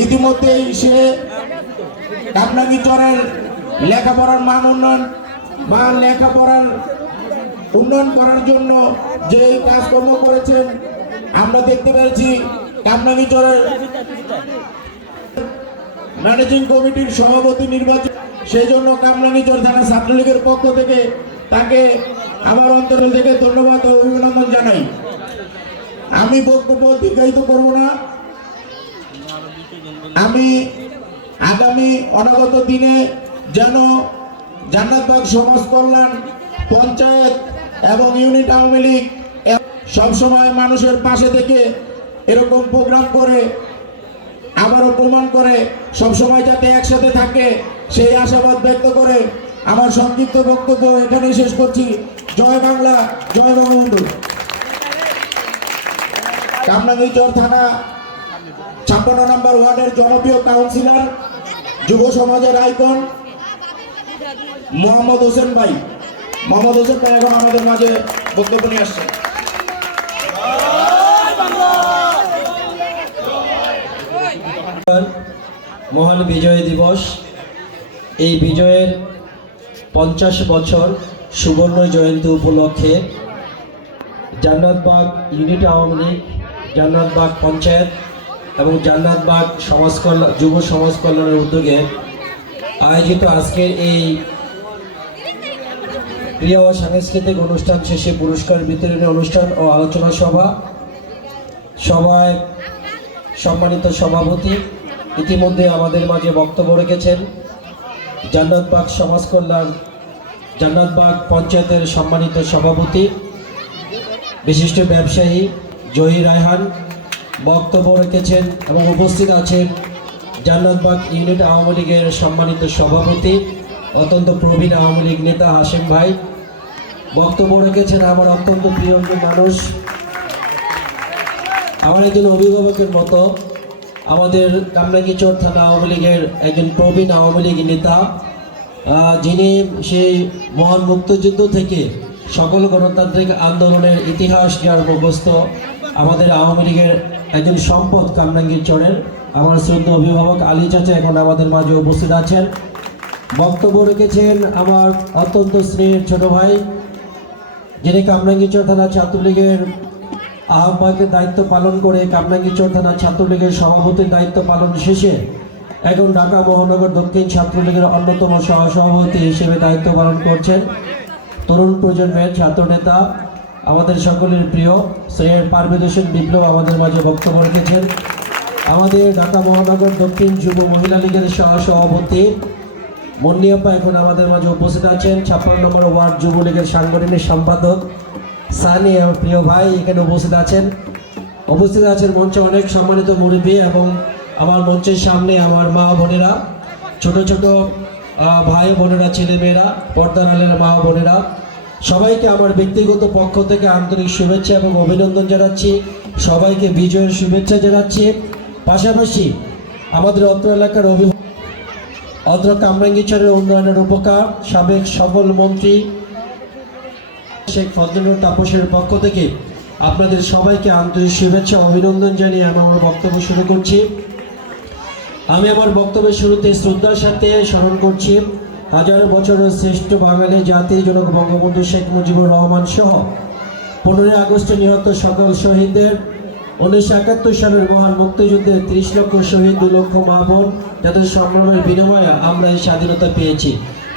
ইতিমধ্যেই সে কামরাঙ্গীচরের লেখাপড়ার মান উন্নয়ন বা লেখাপড়ার উন্নয়ন করার জন্য যে কাজকর্ম করেছেন আমরা দেখতে পেরেছি। কামরাঙ্গীচরের ম্যানেজিং কমিটির সভাপতি নির্বাচন, সেই জন্য কামরাঙ্গীরচর থানা ছাত্রলীগের পক্ষ থেকে তাকে আমার অন্তর থেকে ধন্যবাদ ও অভিনন্দন জানাই। আমি বক্তব্য দীর্ঘায়িত করব না। আমি আগামী অনাগত দিনে যেন জান্নাতবাগ সমাজ কল্যাণ পঞ্চায়েত এবং ইউনিট আওয়ামী লীগ সবসময় মানুষের পাশে থেকে এরকম প্রোগ্রাম করে আবারও প্রমাণ করে সবসময় যাতে একসাথে থাকে সেই আশাবাদ ব্যক্ত করে আমার সংক্ষিপ্ত বক্তব্য এখানেই শেষ করছি। জয় বাংলা, জয় বঙ্গবন্ধু। কামরাঙ্গীরচর থানা 56 নম্বর ওয়ার্ডের জনপ্রিয় কাউন্সিলর, যুব সমাজের আইকন মোহাম্মদ হোসেন ভাই এখন আমাদের মাঝে বক্তব্য নিয়ে আসছেন। মহান বিজয় দিবস, এই বিজয়ের 50 বছর সুবর্ণ জয়ন্তী উপলক্ষে জান্নাতবাগ ইউনিট আওয়ামী লীগ, জান্নাতবাগ পঞ্চায়েত এবং জান্নাতবাগ যুব সমাজ কল্যাণের উদ্যোগে আয়োজিত আজকের এই ক্রীড়া ও সাংস্কৃতিক অনুষ্ঠান শেষে পুরস্কার বিতরণী অনুষ্ঠান ও আলোচনা সভায় সম্মানিত সভাপতি ইতিমধ্যে আমাদের মাঝে বক্তব্য রেখেছেন জান্নাতবাগ সমাজ কল্যাণ জান্নাতবাগ পঞ্চায়েতের সম্মানিত সভাপতি বিশিষ্ট ব্যবসায়ী জহি রায়হান বক্তব্য রেখেছেন এবং উপস্থিত আছেন জান্নাতবাগ ইউনিট আওয়ামী লীগের সম্মানিত সভাপতি অত্যন্ত প্রবীণ আওয়ামী লীগ নেতা হাশেম ভাই বক্তব্য রেখেছেন আমার অত্যন্ত প্রিয় একজন মানুষ, আমার একজন অভিভাবকের মতো, আমাদের কামরাঙ্গীরচর থানা আওয়ামী লীগের একজন প্রবীণ আওয়ামী লীগ নেতা, যিনি সেই মহান মুক্তিযুদ্ধ থেকে সকল গণতান্ত্রিক আন্দোলনের ইতিহাস যার মুখস্থ, আমাদের আওয়ামী লীগের একজন সম্পদ কামরাঙ্গীরচরের আমার শ্রদ্ধা অভিভাবক আলী চাচা এখন আমাদের মাঝে উপস্থিত আছেন। বক্তব্য রেখেছেন আমার অত্যন্ত স্নেহের ছোট ভাই, যিনি কামরাঙ্গীরচর থানা ছাত্রলীগের আহ্বায়কের দায়িত্ব পালন করে কামরাঙ্গীরচর থানা ছাত্রলীগের সভাপতির দায়িত্ব পালন শেষে এখন ঢাকা মহানগর দক্ষিণ ছাত্রলীগের অন্যতম সহসভাপতি হিসেবে দায়িত্ব পালন করছেন। তরুণ প্রজন্মের ছাত্রনেতা, আমাদের সকলের প্রিয় সৈয়দ পারভেজ হোসেন বিপ্লব আমাদের মাঝে বক্তব্য রেখেছেন। আমাদের ঢাকা মহানগর দক্ষিণ যুব মহিলা লীগের সহসভাপতি মন্নিয়াপ্পা এখন আমাদের মাঝে উপস্থিত আছেন। 56 নম্বর ওয়ার্ড যুবলীগের সাংগঠনিক সম্পাদক সানি আমার প্রিয় ভাই এখানে উপস্থিত আছেন মঞ্চে অনেক সম্মানিত মুরব্বী এবং আমার মঞ্চের সামনে আমার মা বোনেরা, ছোট ছোট ভাই বোনেরা, ছেলে মেয়েরা, পর্দার আলের মা বোনেরা, সবাইকে আমার ব্যক্তিগত পক্ষ থেকে আন্তরিক শুভেচ্ছা এবং অভিনন্দন জানাচ্ছি। সবাইকে বিজয়ের শুভেচ্ছা জানাচ্ছি। পাশাপাশি আমাদের অত্র এলাকার অত্র কামরাঙ্গীরচরের উন্নয়নের উপকার সাবেক সকল মন্ত্রী শেখ ফজলুর তাপসের পক্ষ থেকে আপনাদের সবাইকে আন্তরিক শুভেচ্ছা অভিনন্দন জানিয়ে আমি আমার বক্তব্য শুরু করছি। আমি আমার বক্তব্যের শুরুতে শ্রদ্ধার সাথে স্মরণ করছি হাজার বছরের শ্রেষ্ঠ বাঙালি জাতির জনক বঙ্গবন্ধু শেখ মুজিবুর রহমান সহ 15 আগস্টে নিহত সকল শহীদদের, 1971 সালের মহান মুক্তিযুদ্ধের 30 লক্ষ শহীদ, 2 লক্ষ মা বোন যাদের সংগ্রামের বিনিময়ে আমরা এই স্বাধীনতা পেয়েছি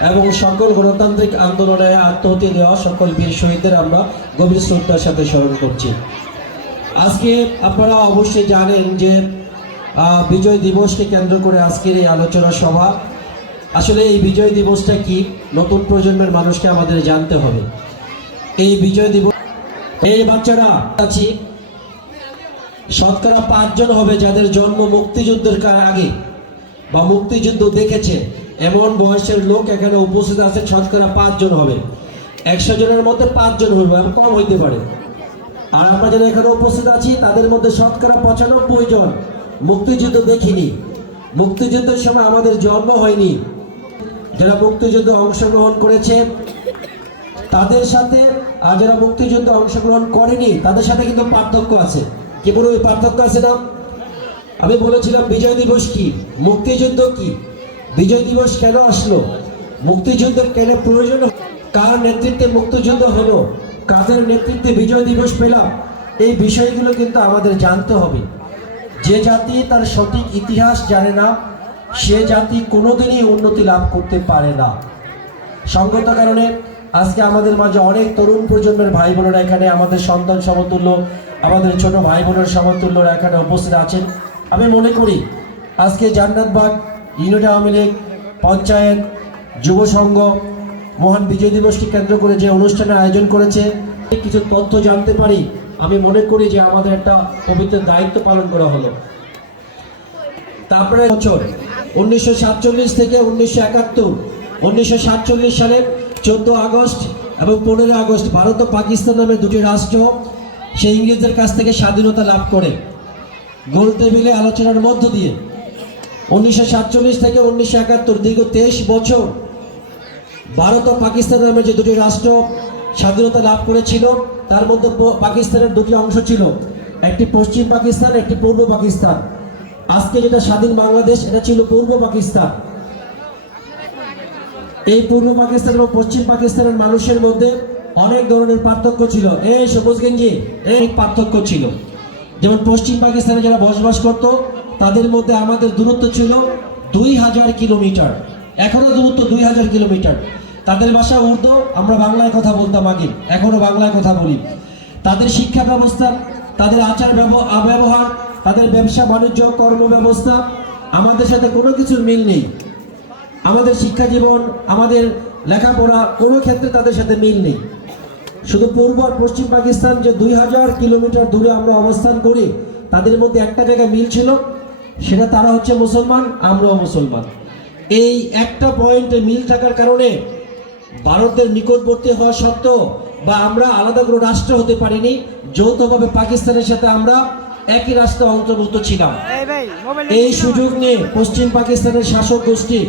এবং সকল গণতান্ত্রিক আন্দোলনে আত্মহতি দেওয়া সকল বীর শহীদদের আমরা গভীর শ্রদ্ধার সাথে স্মরণ করছি। আজকে আপনারা অবশ্যই জানেন যে বিজয় দিবসকে কেন্দ্র করে আজকের এই আলোচনা সভা। আসলে এই বিজয় দিবসটা কি, নতুন প্রজন্মের মানুষকে আমাদের জানতে হবে। এই বিজয় দিবস এই বাচ্চারা আছি শতকরা 5 জন হবে যাদের জন্ম মুক্তিযুদ্ধের আগে বা মুক্তিযুদ্ধ দেখেছে এমন বয়সের লোক এখানে উপস্থিত আছে। শতকরা 5 জন হবে, 100 জনের মধ্যে 5 জন হইবে, কম হইতে পারে। আর আমরা যারা এখানে উপস্থিত আছি তাদের মধ্যে শতকরা 95 জন মুক্তিযুদ্ধ দেখিনি, মুক্তিযুদ্ধের সময় আমাদের জন্ম হয়নি। যারা মুক্তিযুদ্ধে অংশগ্রহণ করেছে তাদের সাথে আর যারা মুক্তিযুদ্ধে অংশগ্রহণ করেনি তাদের সাথে কিন্তু পার্থক্য আছে। কি বলবো, এই পার্থক্য আছে না? আমি বলেছিলাম বিজয় দিবস কি, মুক্তিযুদ্ধ কি, বিজয় দিবস কেন আসলো, মুক্তিযুদ্ধ কেন প্রয়োজন, কার নেতৃত্বে মুক্তিযুদ্ধ হলো, কাদের নেতৃত্বে বিজয় দিবস পেলাম, এই বিষয়গুলো কিন্তু আমাদের জানতে হবে। যে জাতি তার সঠিক ইতিহাস জানে না সে জাতি কোনোদিনই উন্নতি লাভ করতে পারে না। সঙ্গত কারণে আজকে আমাদের মাঝে অনেক তরুণ প্রজন্মের ভাই বোনেরা এখানে আমাদের সন্তান সমতুল্য, আমাদের ছোট ভাই বোনের সমতুল্যরা এখানে উপস্থিত আছেন। আমি মনে করি আজকে জান্নাতবাগ ইউনিট আওয়ামী লীগ, পঞ্চায়েত, যুব সংঘ মহান বিজয় দিবসকে কেন্দ্র করে যে অনুষ্ঠানের আয়োজন করেছে, কিছু তথ্য জানতে পারি। আমি মনে করি যে আমাদের একটা পবিত্র দায়িত্ব পালন করা হলো। তারপরে বছর 1947 থেকে 1971, 1947 সালে 14 আগস্ট এবং 15 আগস্ট ভারত ও পাকিস্তান নামে দুটি রাষ্ট্র সেই ইংরেজদের কাছ থেকে স্বাধীনতা লাভ করে গোল টেবিলে আলোচনার মধ্য দিয়ে। 1947 থেকে 1971 দীর্ঘ 23 বছর ভারত ও পাকিস্তান নামে যে দুটি রাষ্ট্র স্বাধীনতা লাভ করেছিল, তার মধ্যে পাকিস্তানের দুটি অংশ ছিল, একটি পশ্চিম পাকিস্তান, একটি পূর্ব পাকিস্তান। আজকে যেটা স্বাধীন বাংলাদেশ, এটা ছিল পূর্ব পাকিস্তান। এই পূর্ব পাকিস্তান এবং পশ্চিম পাকিস্তানের মানুষের মধ্যে অনেক ধরনের পার্থক্য ছিল। এই সবুজ গেঞ্জি অনেক পার্থক্য ছিল। যেমন পশ্চিম পাকিস্তানে যারা বসবাস করত, তাদের মধ্যে আমাদের দূরত্ব ছিল 2000 কিলোমিটার, এখনো দূরত্ব 2000 কিলোমিটার। তাদের ভাষা উর্দু, আমরা বাংলায় কথা বলতাম আগে, এখনো বাংলায় কথা বলি। তাদের শিক্ষা ব্যবস্থা, তাদের আচার ব্যবহার, তাদের ব্যবসা বাণিজ্য, কর্ম ব্যবস্থা আমাদের সাথে কোনো কিছুর মিল নেই। আমাদের শিক্ষা জীবন, আমাদের লেখাপড়া কোনো ক্ষেত্রে তাদের সাথে মিল নেই। শুধু পূর্ব আর পশ্চিম পাকিস্তান যে 2000 কিলোমিটার দূরে আমরা অবস্থান করি, তাদের মধ্যে একটা জায়গায় মিল ছিল, সেটা তারা হচ্ছে মুসলমান, আমরাও মুসলমান। এই একটা পয়েন্টে মিল থাকার কারণে ভারতের নিকটবর্তী হওয়া সত্ত্বেও বা আমরা আলাদা কোনো রাষ্ট্র হতে পারিনি, যৌথভাবে পাকিস্তানের সাথে আমরা একই রাষ্ট্রে অন্তর্ভুক্ত ছিলাম। এই সুযোগ নিয়ে পশ্চিম পাকিস্তানের শাসক গোষ্ঠী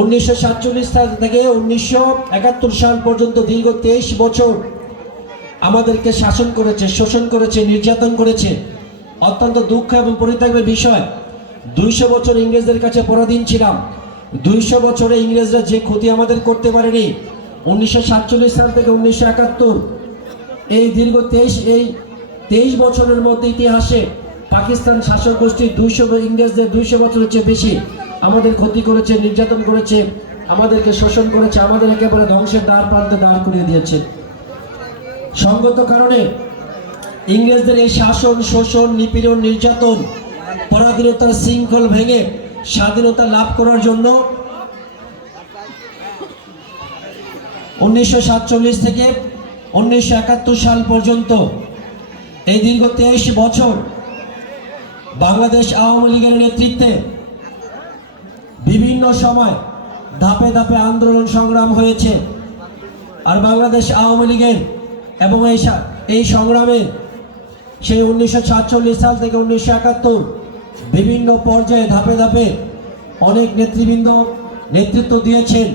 1947 সাল থেকে 1971 সাল পর্যন্ত দীর্ঘ 23 বছর আমাদেরকে শাসন করেছে, শোষণ করেছে, নির্যাতন করেছে। অত্যন্ত দুঃখ এবং পরিতাপের বিষয়, 200 বছর ইংরেজদের কাছে পরাধীন ছিলাম। 200 বছরে ইংরেজরা যে ক্ষতি আমাদের করতে পারেনি, 1947 সাল থেকে 1971 এই দীর্ঘ 23 বছরের মধ্যে ইতিহাসে পাকিস্তান শাসক গোষ্ঠী ইংরেজদের 200 বছরের চেয়ে বেশি আমাদের ক্ষতি করেছে, নির্যাতন করেছে, আমাদেরকে শোষণ করেছে, আমাদের একেবারে ধ্বংসের দ্বার প্রান্তে দাঁড় করিয়ে দিয়েছে। সঙ্গত কারণে ইংরেজদের এই শাসন, শোষণ, নিপীড়ন, নির্যাতন, পরাধীনতার শৃঙ্খল ভেঙে স্বাধীনতা লাভ করার জন্য 1947 থেকে 1971 সাল পর্যন্ত এই দীর্ঘ 23 বছর বাংলাদেশ আওয়ামী লীগের নেতৃত্বে বিভিন্ন সময় ধাপে ধাপে আন্দোলন সংগ্রাম হয়েছে। আর বাংলাদেশ আওয়ামী লীগের এবং এই সংগ্রামে সেই 1947 সাল থেকে 1971 বিভিন্ন পর্যায়ে ধাপে ধাপে অনেক নেতৃবৃন্দ নেতৃত্ব দিয়েছেন।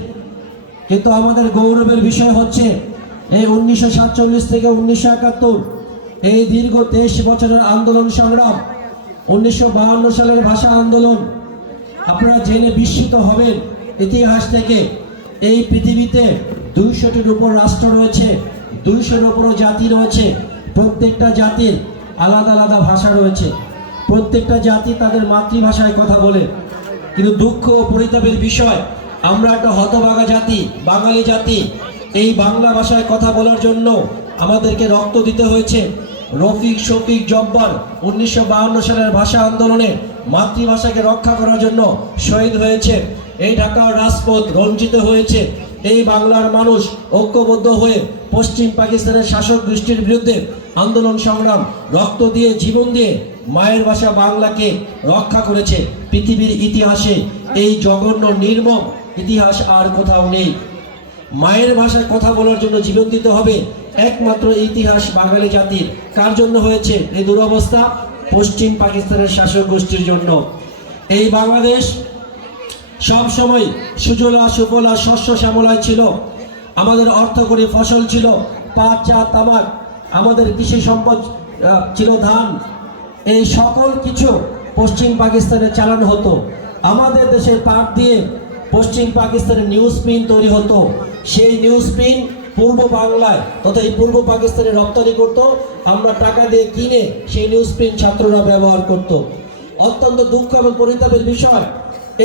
কিন্তু আমাদের গৌরবের বিষয় হচ্ছে এই 1947 থেকে 1971 এই দীর্ঘ 23 বছরের আন্দোলন সংগ্রাম, 1952 সালের ভাষা আন্দোলন, আপনারা জেনে বিস্মিত হবেন ইতিহাস থেকে এই পৃথিবীতে 200টির উপর রাষ্ট্র রয়েছে, 200-এর উপরও জাতি রয়েছে। প্রত্যেকটা জাতির আলাদা আলাদা ভাষা রয়েছে, প্রত্যেকটা জাতি তাদের মাতৃভাষায় কথা বলে। কিন্তু দুঃখ ও পরিতাপের বিষয়, আমরা একটা হতভাগা জাতি, বাঙালি জাতি। এই বাংলা ভাষায় কথা বলার জন্য আমাদেরকে রক্ত দিতে হয়েছে। রফিক, শফিক, জব্বার 1952 সালের ভাষা আন্দোলনে মাতৃভাষাকে রক্ষা করার জন্য শহীদ হয়েছে। এই ঢাকার রাজপথ রঞ্জিত হয়েছে। এই বাংলার মানুষ ঐক্যবদ্ধ হয়ে পশ্চিম পাকিস্তানের শাসক গোষ্ঠীর বিরুদ্ধে আন্দোলন সংগ্রাম, রক্ত দিয়ে, জীবন দিয়ে মায়ের ভাষা বাংলাকে রক্ষা করেছে। পৃথিবীর ইতিহাসে এই জঘন্য নির্মম ইতিহাস আর কোথাও নেই। মায়ের ভাষায় কথা বলার জন্য জীবন দিতে হবে, একমাত্র ইতিহাস বাঙালি জাতির। কার জন্য হয়েছে এই দুরবস্থা? পশ্চিম পাকিস্তানের শাসক গোষ্ঠীর জন্য। এই বাংলাদেশ সব সময় সুজলা সুফলা শস্য শ্যামলায় ছিল। আমাদের অর্থকরী ফসল ছিল পাট, চা, তামাক, আমাদের কৃষি সম্পদ ছিল ধান। এই সকল কিছু পশ্চিম পাকিস্তানে চালানো হতো। আমাদের দেশের পাট দিয়ে পশ্চিম পাকিস্তানে নিউজ প্রিন্ট তৈরি হতো। সেই নিউজ প্রিন্ট পূর্ব বাংলায় তথা এই পূর্ব পাকিস্তানে রপ্তানি করত। আমরা টাকা দিয়ে কিনে সেই নিউজ প্রিন্ট ছাত্ররা ব্যবহার করত। অত্যন্ত দুঃখ এবং পরিতাপের বিষয়,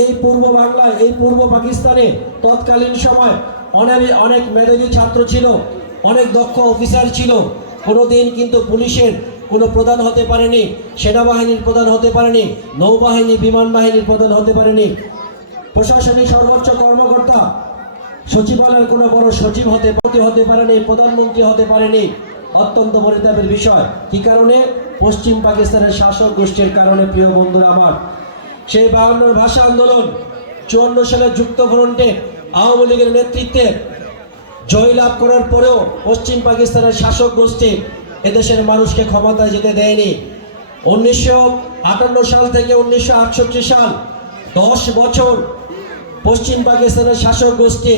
এই পূর্ব বাংলায়, এই পূর্ব পাকিস্তানে তৎকালীন সময় অনেক মেধাবী ছাত্র ছিল, অনেক দক্ষ অফিসার ছিল। কোনোদিন কিন্তু পুলিশের কোনো প্রধান হতে পারেনি, সেনাবাহিনীর প্রধান হতে পারেনি, নৌবাহিনী বিমান বাহিনীর প্রধান হতে পারেনি, প্রশাসনিক সর্বোচ্চ কর্মকর্তা সচিবালয়ের কোনো বড় সচিব হতে পারেনি, প্রধানমন্ত্রী হতে পারেনি। অত্যন্ত পরিতাপের বিষয়। কি কারণে? পশ্চিম পাকিস্তানের শাসক গোষ্ঠীর কারণে। প্রিয় বন্ধুরা আমার, সেই 52 ভাষা আন্দোলন 54 সালে যুক্তফ্রন্টে আওয়ামী লীগের নেতৃত্বে জয়লাভ করার পরেও পশ্চিম পাকিস্তানের শাসক গোষ্ঠী এদেশের মানুষকে ক্ষমতায় যেতে দেয়নি। 1958 সাল থেকে 1968 সাল 10 বছর পশ্চিম পাকিস্তানের শাসক গোষ্ঠী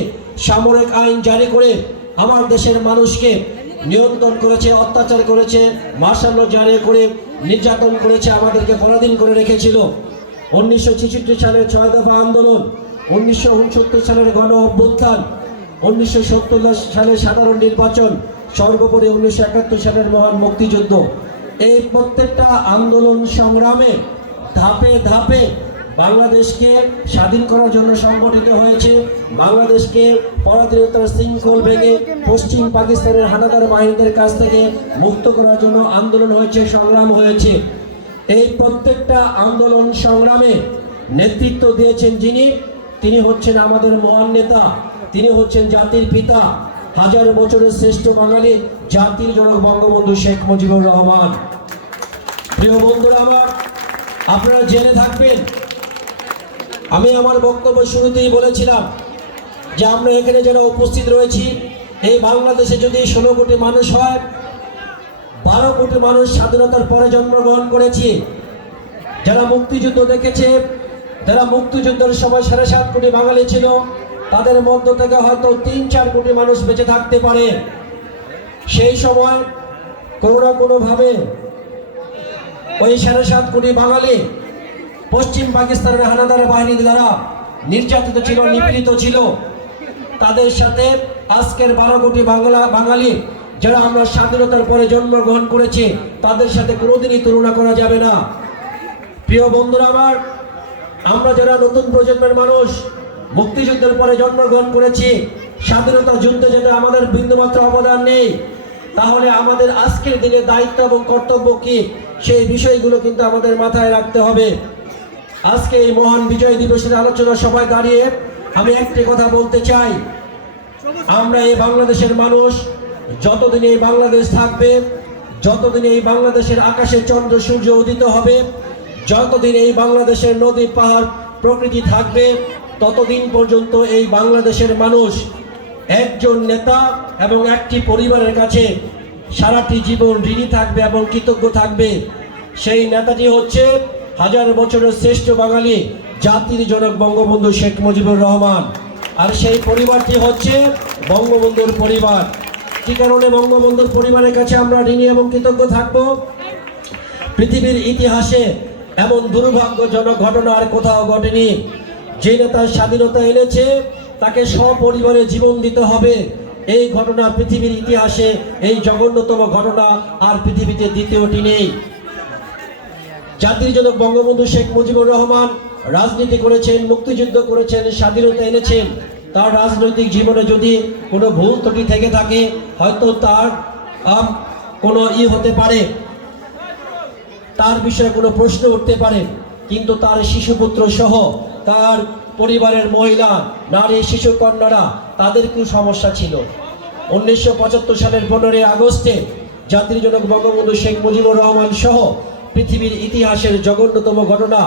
সামরিক আইন জারি করে আমার দেশের মানুষকে নিয়ন্ত্রণ করেছে, অত্যাচার করেছে, মার্শাল ল জারি করে নির্যাতন করেছে, আমাদেরকে পরাধীন করে রেখেছিল। 1966 সালের 6 দফা আন্দোলন, 1969 সালের গণ অভ্যুত্থান, 1970 সালের সাধারণ নির্বাচন, সর্বোপরি 1971 সালের মহান মুক্তিযুদ্ধ। এই প্রত্যেকটা আন্দোলন সংগ্রামে ধাপে ধাপে বাংলাদেশকে স্বাধীন করার জন্য সংগঠিত হয়েছে। বাংলাদেশকে পরাধীনতার শৃঙ্খল ভেঙে পশ্চিম পাকিস্তানের হানাদার বাহিনীদের কাছ থেকে মুক্ত করার জন্য আন্দোলন হয়েছে, সংগ্রাম হয়েছে। এই প্রত্যেকটা আন্দোলন সংগ্রামে নেতৃত্ব দিয়েছেন যিনি, তিনি হচ্ছেন আমাদের মহান নেতা, তিনি হচ্ছেন জাতির পিতা, হাজার বছরের শ্রেষ্ঠ বাঙালি, জাতির জনক বঙ্গবন্ধু শেখ মুজিবুর রহমান। প্রিয় বন্ধুরা আমার, আপনারা জেনে থাকবেন, আমি আমার বক্তব্য শুরুতেই বলেছিলাম যে আমরা এখানে যারা উপস্থিত রয়েছি, এই বাংলাদেশে যদি 16 কোটি মানুষ হয়, 12 কোটি মানুষ স্বাধীনতার পরে জন্মগ্রহণ করেছি। যারা মুক্তিযুদ্ধ দেখেছে, যারা মুক্তিযুদ্ধের সময় 7.5 কোটি বাঙালি ছিল, তাদের মধ্য থেকে হয়তো 3-4 কোটি মানুষ বেঁচে থাকতে পারে। সেই সময় কোনো না কোনোভাবে ওই 7.5 কোটি বাঙালি পশ্চিম পাকিস্তানের হানাদার বাহিনীর দ্বারা নির্যাতিত ছিল, নিপীড়িত ছিল। তাদের সাথে আজকের 12 কোটি বাঙালি যারা আমরা স্বাধীনতার পরে জন্মগ্রহণ করেছি, তাদের সাথে কোনোদিনই তুলনা করা যাবে না। প্রিয় বন্ধুরা আমার, আমরা যারা নতুন প্রজন্মের মানুষ, মুক্তিযুদ্ধের পরে জন্মগ্রহণ করেছি, স্বাধীনতা যুদ্ধে যেটা আমাদের বিন্দুমাত্র অবদান নেই, তাহলে আমাদের আজকের দিনে দায়িত্ব এবং কর্তব্য কি, সেই বিষয়গুলো কিন্তু আমাদের মাথায় রাখতে হবে। আজকে এই মহান বিজয় দিবসের আলোচনা সভায় দাঁড়িয়ে আমি একটি কথা বলতে চাই, আমরা এই বাংলাদেশের মানুষ, যতদিন এই বাংলাদেশ থাকবে, যতদিন এই বাংলাদেশের আকাশে চন্দ্র সূর্য উদিত হবে, যতদিন এই বাংলাদেশের নদী পাহাড় প্রকৃতি থাকবে, ততদিন পর্যন্ত এই বাংলাদেশের মানুষ একজন নেতা এবং একটি পরিবারের কাছে সারাটি জীবন ঋণী থাকবে এবং কৃতজ্ঞ থাকবে। সেই নেতাটি হচ্ছে হাজার বছরের শ্রেষ্ঠ বাঙালি, জাতির জনক বঙ্গবন্ধু শেখ মুজিবুর রহমান। আর সেই পরিবারটি হচ্ছে বঙ্গবন্ধুর পরিবার। কি কারণে বঙ্গবন্ধুর পরিবারের কাছে আমরা ঋণী এবং কৃতজ্ঞ থাকব? পৃথিবীর ইতিহাসে এমন দুর্ভাগ্যজনক ঘটনা আর কোথাও ঘটেনি। যে নেতা স্বাধীনতা এনেছে তাকে সপরিবারে জীবন দিতে হবে, এই ঘটনা পৃথিবীর ইতিহাসে, এই জঘন্যতম ঘটনা আর পৃথিবীতে দ্বিতীয়টি নেই। জাতির জনক বঙ্গবন্ধু শেখ মুজিবুর রহমান রাজনীতি করেছেন, মুক্তিযুদ্ধ করেছেন, স্বাধীনতা এনেছেন। তার রাজনৈতিক জীবনে যদি কোনো ভুল ত্রুটি থেকে থাকে, হয়তো তার কোনো হতে পারে, তার বিষয়ে কোনো প্রশ্ন উঠতে পারে, কিন্তু তার শিশুপুত্র সহ তার পরিবারের মহিলা, নারী, শিশু কন্যারা, তাদের কি সমস্যা ছিল? 1975 সালের 15 আগস্টে জাতির জনক বঙ্গবন্ধু শেখ মুজিবুর রহমান সহ পৃথিবীর ইতিহাসের জঘন্যতম ঘটনা,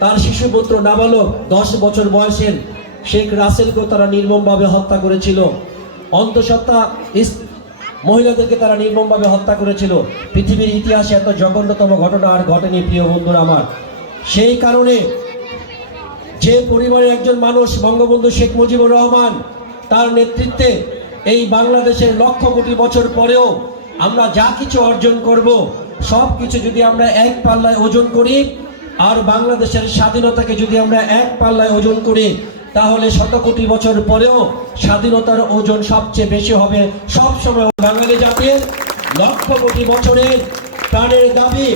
তার শিশুপুত্র নাবালক 10 বছর বয়সের শেখ রাসেলকে তারা নির্মমভাবে হত্যা করেছিল। অন্তঃসত্ত্বা মহিলাদেরকে তারা নির্মমভাবে হত্যা করেছিল। পৃথিবীর ইতিহাসে এত জঘন্যতম ঘটনা আর ঘটেনি। প্রিয় বন্ধুরা আমার, সেই কারণে যে পরিবারের একজন মানুষ বঙ্গবন্ধু শেখ মুজিবুর রহমান, তার নেতৃত্বে এই বাংলাদেশের লক্ষ কোটি বছর পরেও আমরা যা কিছু অর্জন করব, সব কিছু যদি আমরা এক পাল্লায় ওজন করি, আর বাংলাদেশের স্বাধীনতাকে যদি আমরা এক পাল্লায় ওজন করি, তাহলে শত কোটি বছর পরেও স্বাধীনতার ওজন সবচেয়ে বেশি হবে। সবসময় বাঙালি জাতির লক্ষ কোটি বছরের প্রাণের দাবি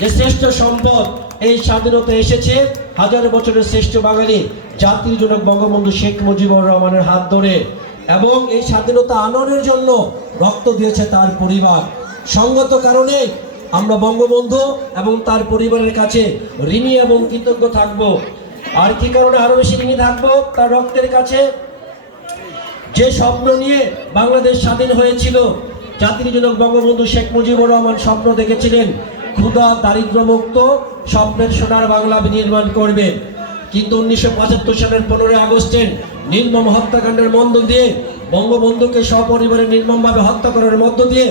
যে শ্রেষ্ঠ সম্পদ এই স্বাধীনতা এসেছে হাজার বছরের শ্রেষ্ঠ বাঙালি জাতির জনক বঙ্গবন্ধু শেখ মুজিবুর রহমানের হাত ধরে, এবং এই স্বাধীনতা আনয়নের জন্য রক্ত দিয়েছে তার পরিবার। সঙ্গত কারণে আমরা বঙ্গবন্ধু এবং তার পরিবারের কাছে ঋণী এবং কৃতজ্ঞ থাকব। আর কি কারণে আরো বেশি ঋণী থাকবো? তার রক্তের কাছে। যে স্বপ্ন নিয়ে বাংলাদেশ স্বাধীন হয়েছিল, জাতির জনক বঙ্গবন্ধু শেখ মুজিবুর রহমান স্বপ্ন দেখেছিলেন ক্ষুধা দারিদ্র মুক্ত স্বপ্নের সোনার বাংলা নির্মাণ করবেন। কিন্তু 1975 সালের 15 আগস্টের নির্মম হত্যাকাণ্ডের মধ্য দিয়ে, বঙ্গবন্ধুকে সপরিবারে নির্মমভাবে হত্যা করার মধ্য দিয়ে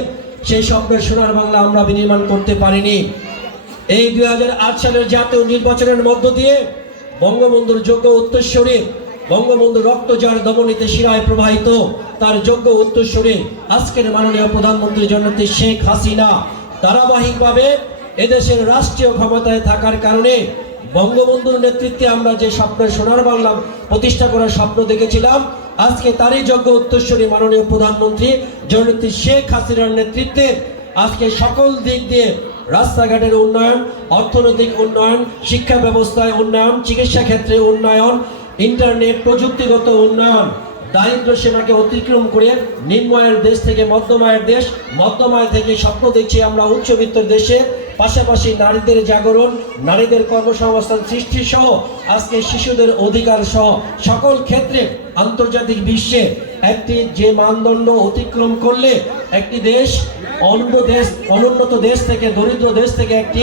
সেই স্বপ্নের সোনার বাংলা আমরা বিনির্মাণ করতে পারিনি। এই 2008 সালের জাতীয় নির্বাচনের মধ্য দিয়ে বঙ্গবন্ধুর যোগ্য উত্তরসূরি, বঙ্গবন্ধু রক্ত যার ধমনীতে শিরায় প্রবাহিত, তার যোগ্য উত্তরসূরি আজকের মাননীয় প্রধানমন্ত্রী জননেত্রী শেখ হাসিনা ধারাবাহিকভাবে এদেশের রাষ্ট্রীয় ক্ষমতায় থাকার কারণে বঙ্গবন্ধুর নেতৃত্বে আমরা যে স্বপ্নের সোনার বাংলা প্রতিষ্ঠা করার স্বপ্ন দেখেছিলাম, আজকে তারই যোগ্য উত্তরসূরি মাননীয় প্রধানমন্ত্রী জননেত্রী শেখ হাসিনার নেতৃত্বে আজকে সকল দিক দিয়ে রাস্তাঘাটের উন্নয়ন, অর্থনৈতিক উন্নয়ন, শিক্ষা ব্যবস্থায় উন্নয়ন, চিকিৎসা ক্ষেত্রে উন্নয়ন, ইন্টারনেট প্রযুক্তিগত উন্নয়ন, দারিদ্র সীমাকে অতিক্রম করে নিম্নআয়ের দেশ থেকে মধ্যমায়ের দেশ, মধ্যমায় থেকে স্বপ্ন দেখছি আমরা উচ্চবিত্তের দেশে। পাশাপাশি নারীদের জাগরণ, নারীদের কর্মসংস্থান সৃষ্টি সহ আজকে শিশুদের অধিকার সহ সকল ক্ষেত্রে আন্তর্জাতিক বিশ্বে একটি যে মানদণ্ড অতিক্রম করলে একটি দেশ অনুন্নত দেশ থেকে, দরিদ্র দেশ থেকে একটি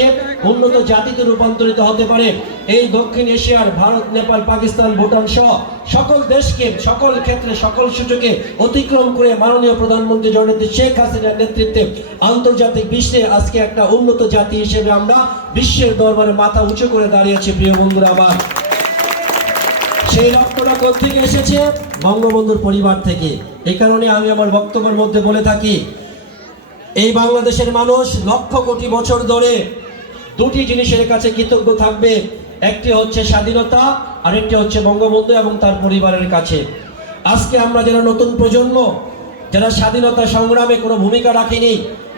উন্নত জাতিতে রূপান্তরিত হতে পারে, এই দক্ষিণ এশিয়ার ভারত, নেপাল, পাকিস্তান, ভুটান সহ সকল দেশকে সকল ক্ষেত্রে সকল সুযোগে অতিক্রম করে মাননীয় প্রধানমন্ত্রী জননেত্রী শেখ হাসিনার নেতৃত্বে আন্তর্জাতিক বিশ্বে আজকে একটা উন্নত জাতি হিসেবে আমরা বিশ্বের দরবারে মাথা উঁচু করে দাঁড়িয়েছি। প্রিয় বন্ধুরা আমার, সেই রক্তটা কোথেকে এসেছে? বঙ্গবন্ধুর পরিবার থেকে। এই কারণে আমি আমার বক্তব্যের মধ্যে বলে থাকি, এই বাংলাদেশের মানুষ লক্ষ কোটি বছর ধরে দুটি জিনিসের কাছে কৃতজ্ঞ থাকবে, একটি হচ্ছে স্বাধীনতা, আর একটি হচ্ছে বঙ্গবন্ধু এবং তার পরিবারের কাছে। আজকে আমরা যারা নতুন প্রজন্ম, যারা স্বাধীনতা সংগ্রামে কোনো ভূমিকা রাখিনি,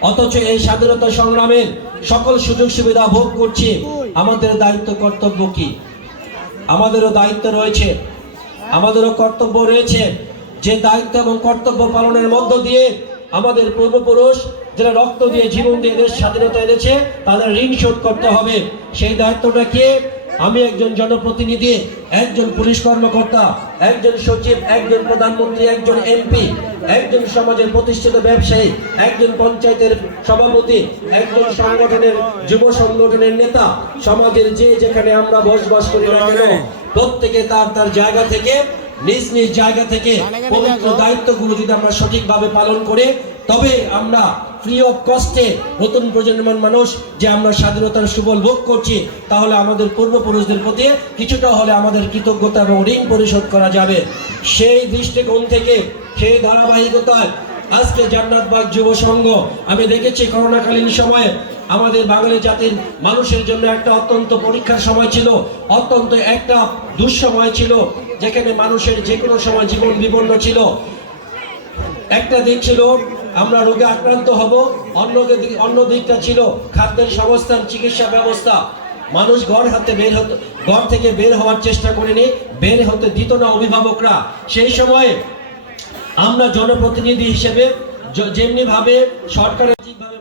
অথচ এই স্বাধীনতা সংগ্রামের সকল সুযোগ সুবিধা ভোগ করছি, আমাদের দায়িত্ব কর্তব্য কি? আমাদেরও দায়িত্ব রয়েছে, আমাদেরও কর্তব্য রয়েছে। যে দায়িত্ব এবং কর্তব্য পালনের মধ্য দিয়ে আমাদের পূর্বপুরুষ যারা রক্ত দিয়ে জীবন দিয়ে দেশ স্বাধীনতা এনেছে, তাদের ঋণ শোধ করতে হবে। সেই দায়িত্বটা কে? আমি একজন জনপ্রতিনিধি, একজন পুলিশ কর্মকর্তা, একজন সচিব, একজন প্রধানমন্ত্রী, একজন এমপি, একজন সমাজের প্রতিষ্ঠিত ব্যবসায়ী, একজন পঞ্চায়েতের সভাপতি, একজন সংগঠনের যুব সংগঠনের নেতা, সমাজের যে যেখানে আমরা বসবাস করি না কেন, প্রত্যেকে তার তার জায়গা থেকে, নিজ নিজ জায়গা থেকে পবিত্র দায়িত্বগুলো যদি আমরা সঠিকভাবে পালন করে, তবে আমরা ফ্রি অফ কস্টে নতুন প্রজন্মের মানুষ যে আমরা স্বাধীনতার সুফল ভোগ করছি, তাহলে আমাদের পূর্বপুরুষদের প্রতি কিছুটা হলে আমাদের কৃতজ্ঞতা এবং ঋণ পরিশোধ করা যাবে। সেই দৃষ্টিকোণ থেকে, সেই ধারাবাহিকতায় আজকে জান্নাতবাগ যুব সংঘ, আমি দেখেছি করোনাকালীন সময়ে আমাদের বাঙালি জাতির মানুষের জন্য একটা অত্যন্ত পরীক্ষার সময় ছিল, অত্যন্ত একটা দুঃসময় ছিল, যেখানে মানুষের যে কোনো সময় জীবন বিপন্ন ছিল। একটা দিক ছিল আমরা রোগে আক্রান্ত হব, অন্য দিকটা ছিল খাদ্যের সংস্থান, চিকিৎসা ব্যবস্থা। মানুষ ঘর থেকে বের হওয়ার চেষ্টা করেনি, বের হতে দিত না অভিভাবকরা। সেই সময়ে আমরা জনপ্রতিনিধি হিসেবে যেমনি ভাবে সরকারের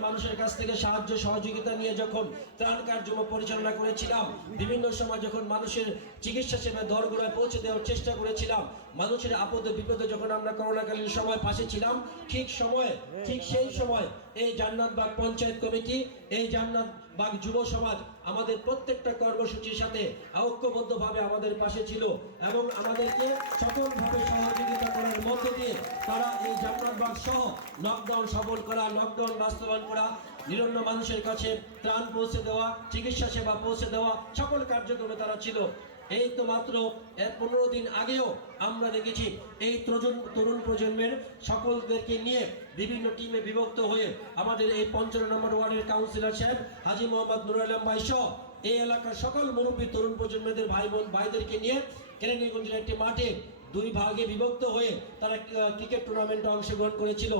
মানুষের কাছ থেকে সাহায্য সহযোগিতা নিয়ে যখন ত্রাণ কার্যক্রম পরিচালনা করেছিলাম, বিভিন্ন সময় যখন মানুষের চিকিৎসা সেবা দরগোড়ায় পৌঁছে দেওয়ার চেষ্টা করেছিলাম, মানুষের আপদে বিপদে যখন আমরা করোনাকালীন সময় পাশে ছিলাম, ঠিক সেই সময় এই জান্নাতবাগ পঞ্চায়েত কমিটি, এই জান্নাতবাগ যুব সমাজ আমাদের প্রত্যেকটা কর্মসূচির সাথে ঐক্যবদ্ধভাবে আমাদের পাশে ছিল এবং আমাদেরকে সকলভাবে সহযোগিতা করার মধ্য দিয়ে তারা এই জান্নাতবাগ সহ লকডাউন সফল করা, লকডাউন বাস্তবায়ন করা, নিরন্ন মানুষের কাছে ত্রাণ পৌঁছে দেওয়া, চিকিৎসা সেবা পৌঁছে দেওয়া, সকল কার্যক্রমে তারা ছিল। এই তো মাত্র 15 দিন আগেও আমরা দেখেছি এই তরুণ প্রজন্মের সকলদেরকে নিয়ে বিভিন্ন টিমে বিভক্ত হয়ে আমাদের এই 55 নম্বর ওয়ার্ডের কাউন্সিলর সাহেব হাজী মোহাম্মদ নুরুল আলম ভাই সহ এই এলাকার সকল মুরব্বী তরুণ প্রজন্মের ভাইদেরকে নিয়ে কেরানীগঞ্জের একটি মাঠে 2 ভাগে বিভক্ত হয়ে তারা ক্রিকেট টুর্নামেন্টে অংশগ্রহণ করেছিল।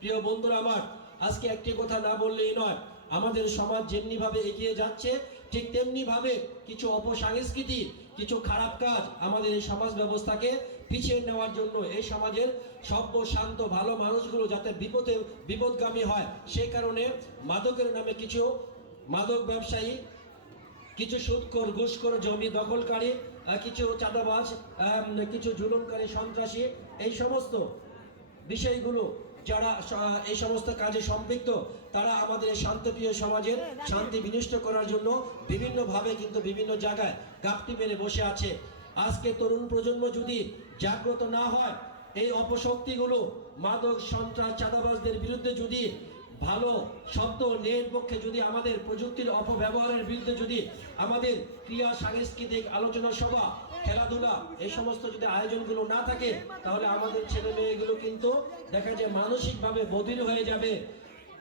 প্রিয় বন্ধুরা আমার, আজকে একটি কথা না বললেই নয়, আমাদের সমাজ যেমনি ভাবে এগিয়ে যাচ্ছে ঠিক তেমনিভাবে কিছু অপসংস্কৃতি, কিছু খারাপ কাজ আমাদের এই সমাজ ব্যবস্থাকে পিছিয়ে নেওয়ার জন্য, এই সমাজের সভ্য শান্ত ভালো মানুষগুলো যাতে বিপদগামী হয়, সেই কারণে মাদকের নামে কিছু মাদক ব্যবসায়ী, কিছু সুদখোর ঘুষখোর জমি দখলকারী, কিছু চাঁদাবাজ, কিছু জুলুমকারী সন্ত্রাসী, এই সমস্ত বিষয়গুলো যারা এই সমস্ত কাজে সম্পৃক্ত, তারা আমাদের এই শান্তিপ্রিয় সমাজের শান্তি বিনষ্ট করার জন্য বিভিন্নভাবে কিন্তু বিভিন্ন জায়গায় গাপটি মেরে বসে আছে। আজকে তরুণ প্রজন্ম যদি জাগ্রত না হয়, এই অপশক্তিগুলো মাদক সন্ত্রাস চাঁদাবাজদের বিরুদ্ধে যদি ভালো শব্দ ন্যায়ের পক্ষে, যদি আমাদের প্রযুক্তির অপব্যবহারের বিরুদ্ধে যদি আমাদের ক্রিয়া সাংস্কৃতিক আলোচনা সভা খেলাধুলা এই সমস্ত যদি আয়োজনগুলো না থাকে, তাহলে আমাদের ছেলে মেয়েগুলো কিন্তু দেখা যায় মানসিকভাবে বধির হয়ে যাবে।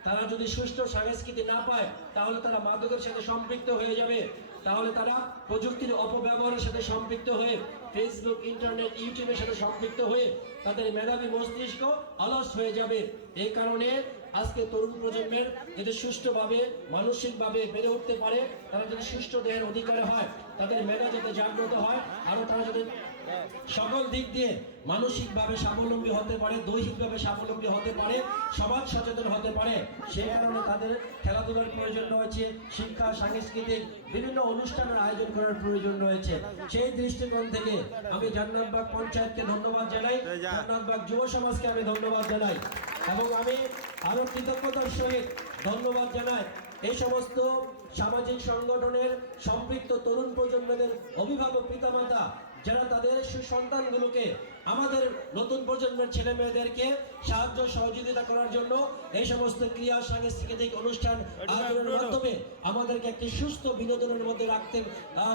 তারা যদি সুষ্ঠু সংস্কৃতি না পায়, তাহলে তারা মাদকের সাথে সম্পৃক্ত হয়ে যাবে, তাহলে তারা প্রযুক্তির অপব্যবহারের সাথে সম্পৃক্ত হয়ে ফেসবুক, ইন্টারনেট, ইউটিউবের সাথে সম্পৃক্ত হয়ে তাদের মেধাবী মস্তিষ্ক অলস হয়ে যাবে। এই কারণে আজকে তরুণ প্রজন্মের যদি সুষ্ঠুভাবে মানসিকভাবে বেড়ে উঠতে পারে, তারা যদি সুষ্ঠু দেহের অধিকার হয়, তাদের মেধা যাতে জাগ্রত হয়, আরও তারা যদি সকল দিক দিয়ে মানসিকভাবে স্বাবলম্বী হতে পারে, দৈহিকভাবে স্বাবলম্বী হতে পারে, সমাজ সচেতন হতে পারে, সেই কারণে তাদের খেলাধুলার প্রয়োজন রয়েছে, শিক্ষা সাংস্কৃতিক বিভিন্ন অনুষ্ঠানের আয়োজন করার প্রয়োজন রয়েছে। সেই দৃষ্টিকোণ থেকে আমি জান্নাতবাগ পঞ্চায়েতকে ধন্যবাদ জানাই, জান্নাতবাগ যুব সমাজকে আমি ধন্যবাদ জানাই, এবং আমি আরো কৃতজ্ঞতার সহিত ধন্যবাদ জানাই এই সমস্ত সামাজিক সংগঠনের সম্পৃক্ত তরুণ প্রজন্মের অভিভাবক পিতামাতা, যারা তাদের সুসন্তানগুলোকে, আমাদের নতুন প্রজন্মের ছেলে মেয়েদেরকে সাহায্য সহযোগিতা করার জন্য এই সমস্ত ক্রিয়া সাংস্কৃতিক অনুষ্ঠান আয়োজনের মাধ্যমে আমাদেরকে একটি সুস্থ বিনোদনের মধ্যে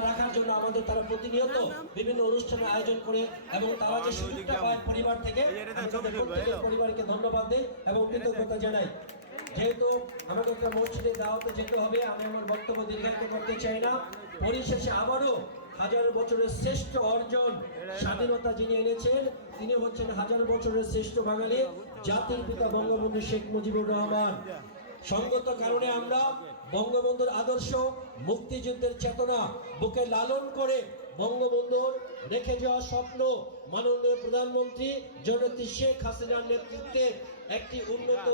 রাখার জন্য আমাদের তারা প্রতিনিয়ত বিভিন্ন অনুষ্ঠানের আয়োজন করে, এবং তারা যে সুযোগটা পায় পরিবার থেকে, প্রত্যেকের পরিবারকে ধন্যবাদ দিই এবং কৃতজ্ঞতা জানাই। যেহেতু আমাকে একটা মসজিদে দাওয়াতে যেতে হবে, আমি আমার বক্তব্য দীর্ঘায়িত করতে চাই না। পরিশেষে আবারও হাজার বছরের শ্রেষ্ঠ অর্জন স্বাধীনতা যিনি এনেছেন, তিনি হচ্ছেন হাজার বছরের শ্রেষ্ঠ বাঙালি, জাতির পিতা বঙ্গবন্ধু শেখ মুজিবুর রহমান। সঙ্গত কারণে আমরা বঙ্গবন্ধুর আদর্শ, মুক্তিযুদ্ধের চেতনা বুকে লালন করে বঙ্গবন্ধুর রেখে যাওয়া স্বপ্ন, মাননীয় প্রধানমন্ত্রী জননেত্রী শেখ হাসিনার নেতৃত্বে একটি উন্নত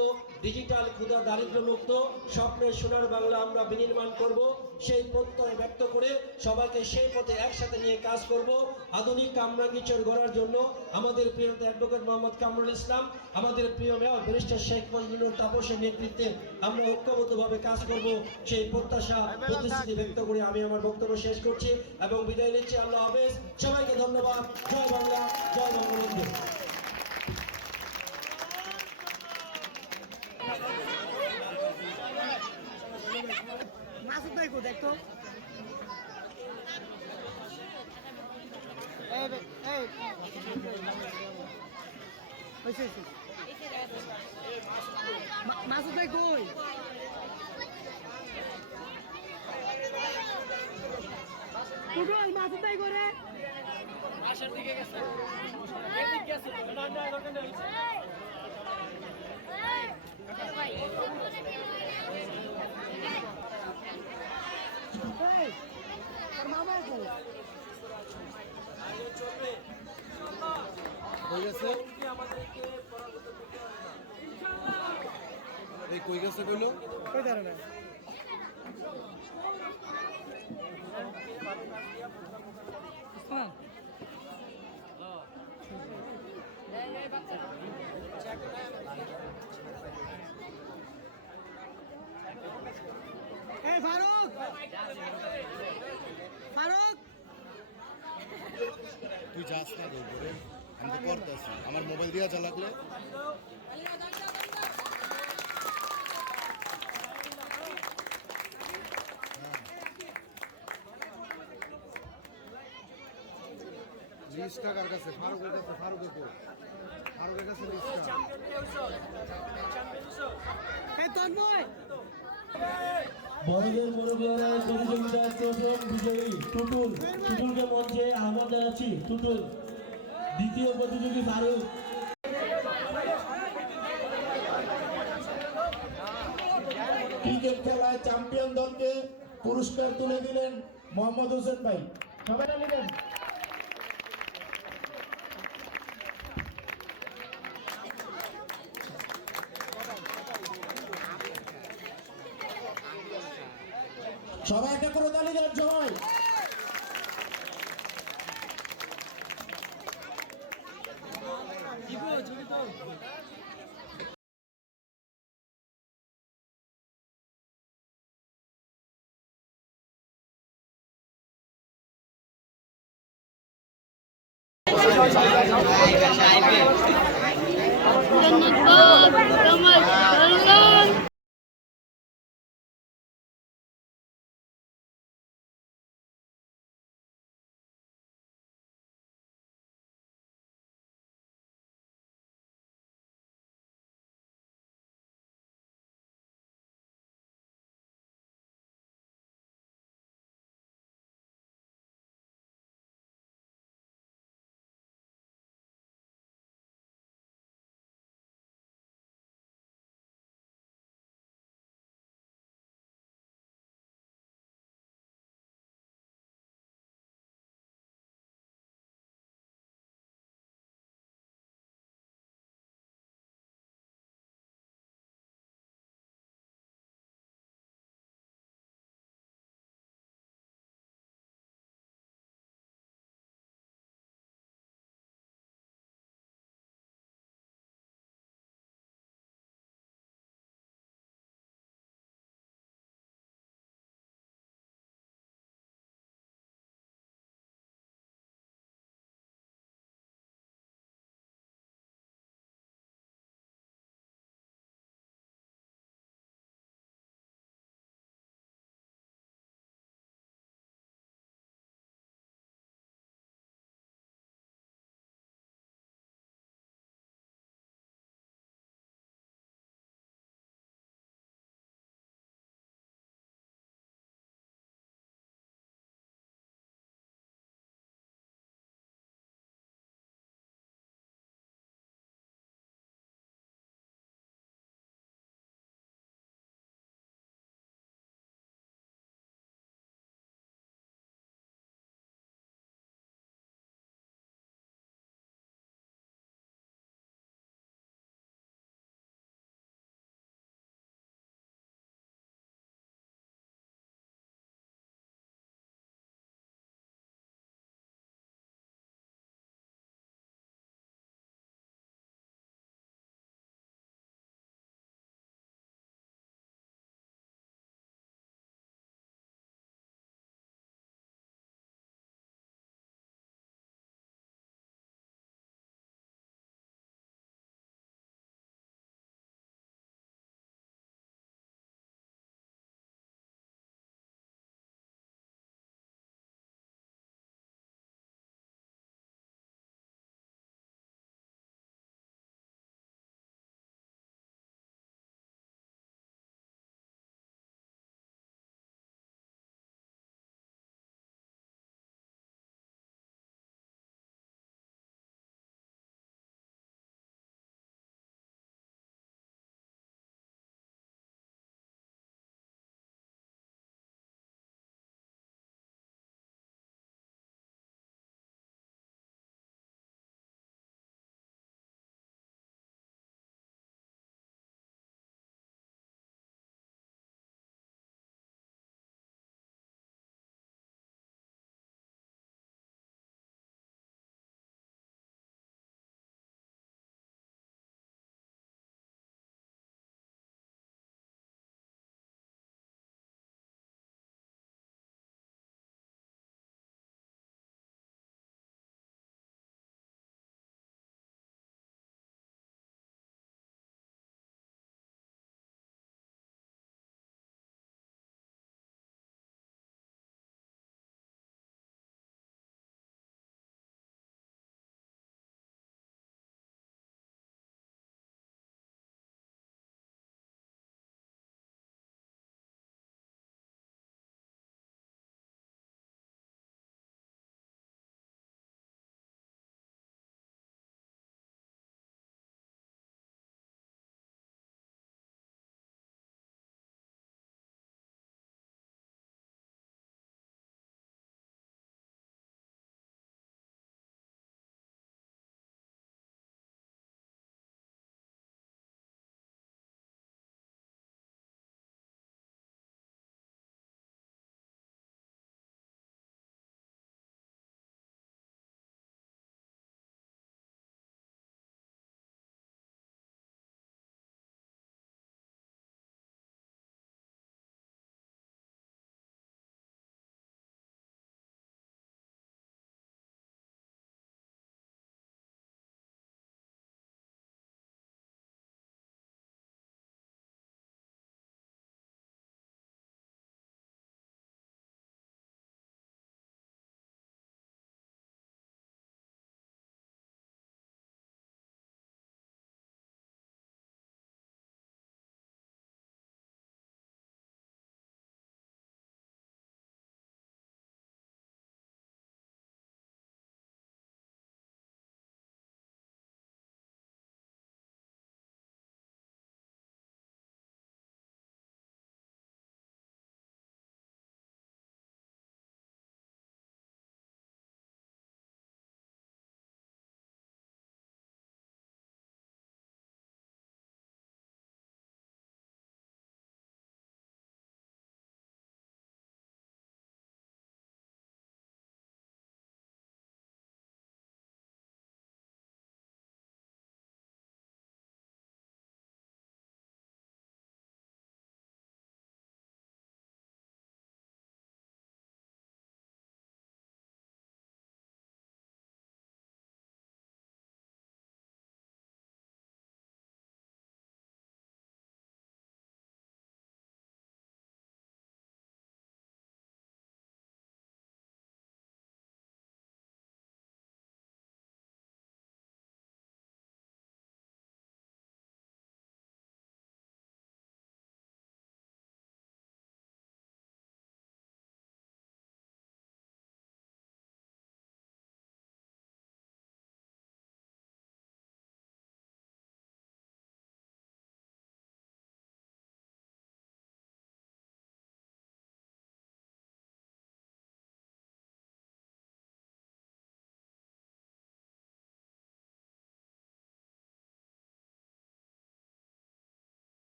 ডিজিটাল ক্ষুধা দারিদ্র্যমুক্ত স্বপ্নের সোনার বাংলা আমরা বিনির্মাণ করব, সেই প্রত্যয় ব্যক্ত করে সবাইকে সেই পথে একসাথে নিয়ে কাজ করব। আধুনিক কামরাঙ্গীচর গড়ার জন্য আমাদের প্রিয় অ্যাডভোকেট মোহাম্মদ কামরুল ইসলাম, আমাদের প্রিয় মেয়র ব্যারিস্টার শেখ ফজলুল তাপসের নেতৃত্বে আমরা ঐক্যবদ্ধভাবে কাজ করব, সেই প্রত্যাশা প্রতিশ্রুতি ব্যক্ত করে আমি আমার বক্তব্য শেষ করছি এবং বিদায় নিচ্ছি। আল্লাহ হাফেজ, সবাইকে ধন্যবাদ। জয় বাংলা, জয় বঙ্গবন্ধু। মাসুদ ভাই কো দেখতো, মাসুদ ভাই কই? কুটুল মাসুদ ভাই করে আশার দিকে গেছে, এদিকে গেছে না না দরকার নেই। ভাই আর মামা কই? আগে চলবে ইনশাআল্লাহ। কই গেছে? আমাদেরকে পরামর্শ দিতে হবে না ইনশাআল্লাহ। এই কই গেছে কইলো? কই দাঁড়া না। হ্যাঁ এই বাচ্চা চেক করে এই ফারুক, ফারুক তুই যাস না দৌড়ে, আমি তো করতেছি আমার মোবাইল দিয়ে যা লাগলে। লিস্টটা কার কাছে? ফারুকের কাছে। ফারুকের কাছে লিস্টটা। এই তন্ময় বড়দের মনোবলায় প্রতিযোগিতার প্রথম বিজয়ী টুটুল, টুটুলকে মঞ্চে আহ্বান জানাচ্ছি। টুটুল। দ্বিতীয় প্রতিযোগী ফারুক। ক্রিকেট খেলায় চ্যাম্পিয়ন দলকে পুরস্কার তুলে দিলেন মোহাম্মদ হোসেন ভাই। সবাই তালি দেন। সবাই একটা করে তালি দেন সবাই। ধন্যবাদ।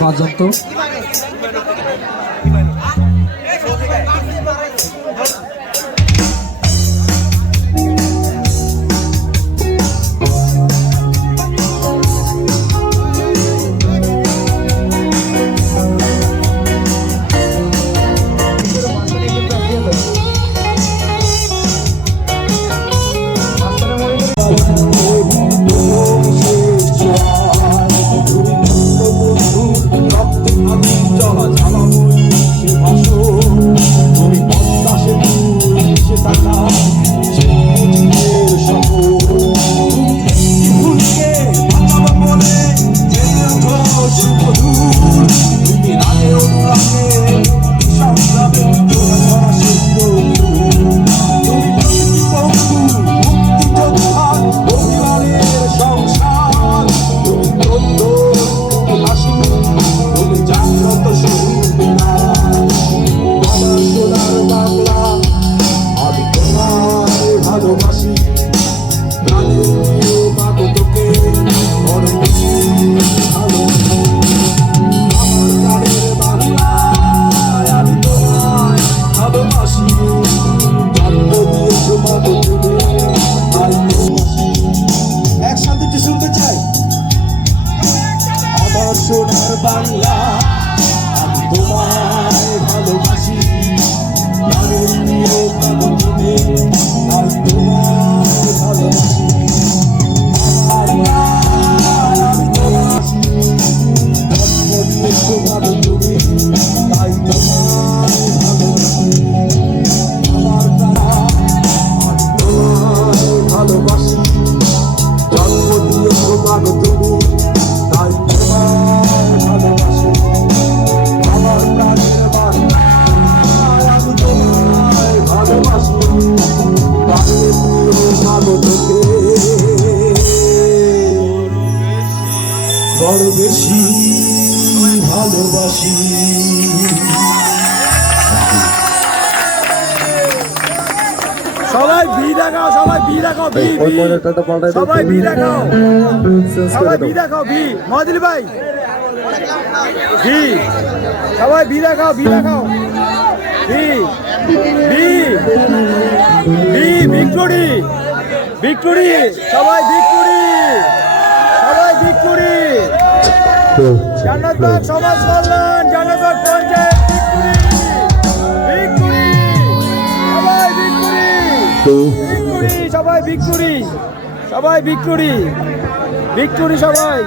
বাজন্ত সোনার বাংলা আমি তোমায় ভালোবাসি প্রাণের নিয়ে পাবো তুমি আমি তোমায় ভালোবাসি আমি তোমাবাসি জন্ম দিয়েছো ভালো তুমি তাই তোমায় ভালোবাসি আমার তারা আমি তোমায় ভালোবাসি জন্ম দিয়েছো ভালো তুমি তাই বড় বেশি ভালোবাসি সবাই বি দেখাও, সবাই বি দেখাও, বি সবাই বি দেখাও, সবাই বি দেখাও, বি মহাদিল ভাই বি সবাই বি দেখাও, বি দেখাও, V V V victory victory সবাই ভিক্টোরি সবাই ভিক্টোরি জান্নাতবাগ সমাজ কল্যাণ জান্নাতবাগ পঞ্চায়েত ভিক্টোরি সবাই ভিক্টোরি ভিক্টোরি সবাই ভিক্টোরি সবাই ভিক্টোরি ভিক্টোরি সবাই